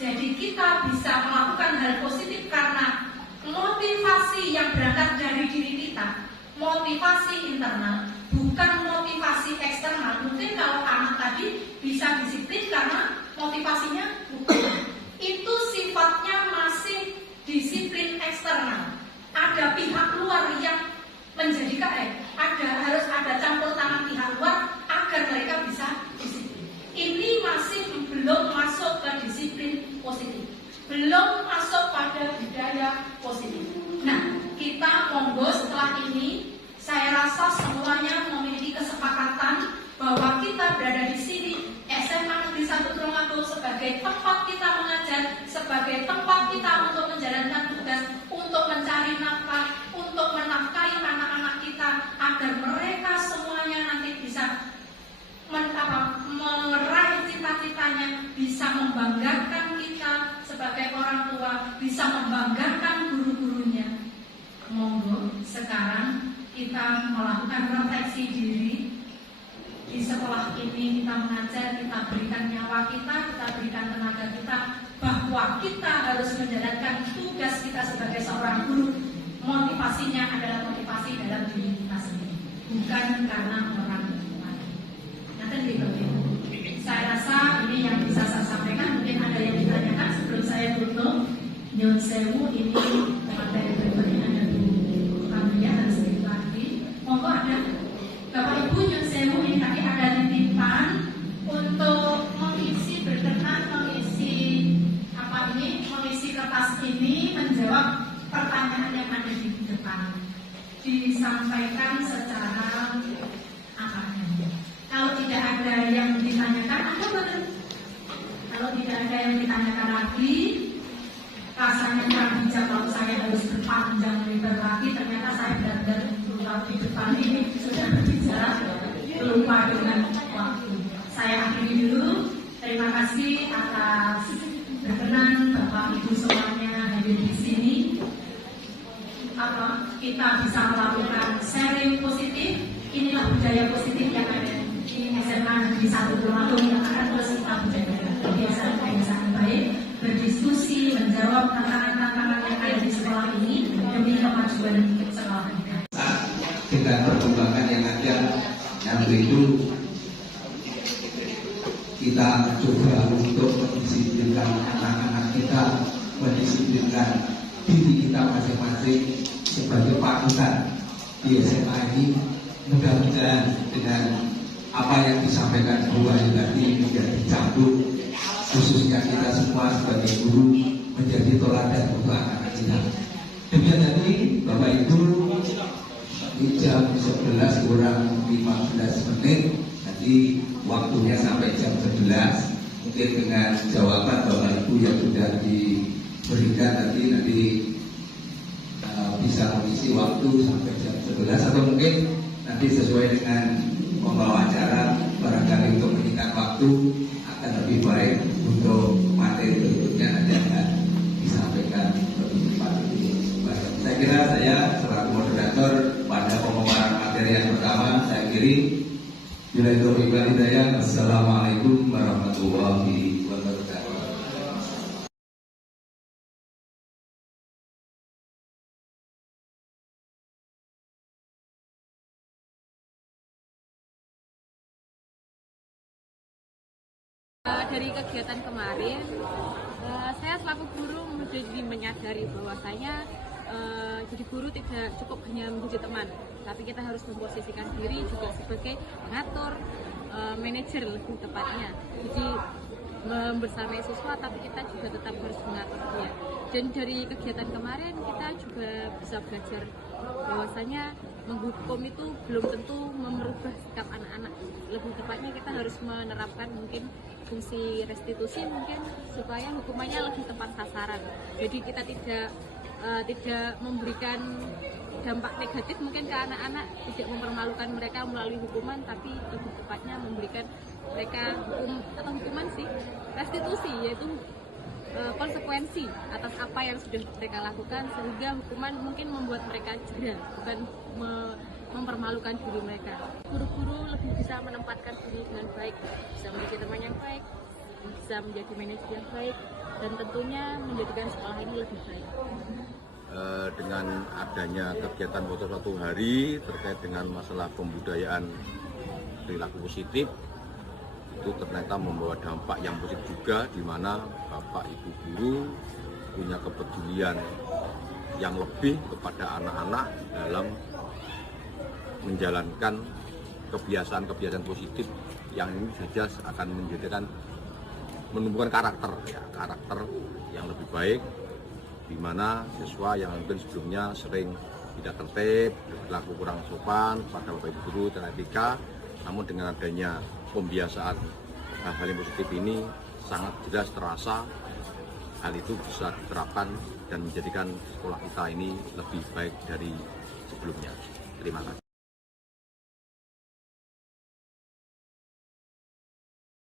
jadi kita bisa melakukan hal positif karena motivasi yang berangkat dari diri kita, motivasi internal, bukan motivasi eksternal. Mungkin kalau anak tadi bisa disiplin karena motivasinya bukan. Itu sifatnya masih disiplin eksternal. Ada pihak luar yang menjadikan harus ada campur tangan pihak luar agar mereka bisa disiplin. Ini masih belum masuk ke disiplin positif, belum masuk pada budaya positif. Nah, kita monggo setelah ini, saya rasa semuanya memiliki kesepakatan bahwa kita berada di sini SMA Negeri 1 Tulungagung sebagai tempat kita mengajar, sebagai tempat kita untuk menjalankan tugas, untuk mencari nafkah, untuk menafkahi anak-anak kita agar mereka semuanya nanti bisa meraih cita-citanya, bisa membanggakan kita sebagai orang tua, bisa membanggakan guru-gurunya. Monggo sekarang kita melakukan refleksi diri. Di sekolah ini kita mengajar, kita berikan nyawa kita berikan tenaga kita, bahwa kita harus menjalankan tugas kita sebagai seorang guru. Motivasinya adalah motivasi dalam diri kita sendiri, bukan karena orang lain. Nanti gitu. Saya rasa ini yang bisa saya sampaikan. Mungkin ada yang ditanyakan sebelum saya tutup. Nyun sewu, ini materi berikutnya ada Bu Kamia dan sedikit lagi. Monggo ada Bapak Ibu nyun sewu, ini tadi ada titipan untuk mengisi berkenan mengisi kertas ini menjawab pertanyaan yang ada di depan. Disampaikan secara apa namanya? Kalau tidak ada yang ditanyakan, ada betul. Kalau tidak ada yang ditanyakan lagi, rasanya kurang bijak kalau saya harus berpanjang lebar lagi. Ternyata saya benar-benar lupa di depan ini sudah berbicara, lupa dengan waktu. Saya akhiri dulu. Terima kasih atas berkenan Bapak Ibu semuanya hadir di sini. Kita bisa melakukan sharing positif. Inilah budaya positif yang ada di SMA Negeri 1 Tulungagung yang akan terus kita budaya kebiasaan-kebiasaan baik, berdiskusi, menjawab tantangan-tantangan yang ada di sekolah ini demi kemajuan sekolah kita. Dengan perkembangan yang ada, yang itu kita coba untuk mendisiplinkan anak-anak kita, mendisiplinkan diri kita masing-masing sebagai panutan di SMA ini. Mudah-mudahan dengan apa yang disampaikan Bu Ayu tadi menjadi cabut, khususnya kita semua sebagai guru menjadi teladan untuk anak-anak kita. Demikian tadi Bapak Ibu, di jam 11 kurang 15 menit. Nanti waktunya sampai jam 11. Mungkin dengan jawaban Bapak Ibu yang sudah diberikan nanti bisa mengisi waktu sampai jam 11, atau mungkin nanti sesuai dengan pembawa acara barangkali untuk menyingkat waktu akan lebih baik untuk materi berikutnya nanti akan disampaikan lebih cepat. Saya kira saya selaku moderator pada pemaparan materi yang pertama saya kiri. Assalamualaikum warahmatullahi wabarakatuh. dari kegiatan kemarin, saya selaku guru menjadi menyadari bahwasanya jadi guru tidak cukup hanya menjadi teman, tapi kita harus memposisikan diri juga sebagai pengatur, manajer lebih tepatnya. Jadi membersamai siswa, tapi kita juga tetap harus mengatur dia. Dan dari kegiatan kemarin kita juga bisa belajar bahwasanya menghukum itu belum tentu merubah sikap anak-anak. Lebih tepatnya kita harus menerapkan mungkin fungsi restitusi mungkin supaya hukumannya lebih tepat sasaran. Jadi kita tidak memberikan dampak negatif mungkin ke anak-anak, tidak mempermalukan mereka melalui hukuman, tapi lebih tepatnya memberikan mereka hukuman sih, restitusi, yaitu konsekuensi atas apa yang sudah mereka lakukan, sehingga hukuman mungkin membuat mereka jera, bukan mempermalukan diri mereka. Guru-guru lebih bisa menempatkan diri dengan baik, bisa menjadi teman yang baik, bisa menjadi manajer yang baik, dan tentunya menjadikan sekolah ini lebih baik. Dengan adanya kegiatan foto 1 hari terkait dengan masalah pembudayaan perilaku positif, itu ternyata membawa dampak yang positif juga, di mana Bapak Ibu guru punya kepedulian yang lebih kepada anak-anak dalam menjalankan kebiasaan-kebiasaan positif yang ini saja akan menumbuhkan karakter yang lebih baik, di mana siswa yang mungkin sebelumnya sering tidak tertib, berlaku kurang sopan pada Bapak Ibu guru dan etika, namun dengan adanya pembiasaan hal-hal yang positif ini sangat jelas terasa hal itu bisa diterapkan dan menjadikan sekolah kita ini lebih baik dari sebelumnya. Terima kasih.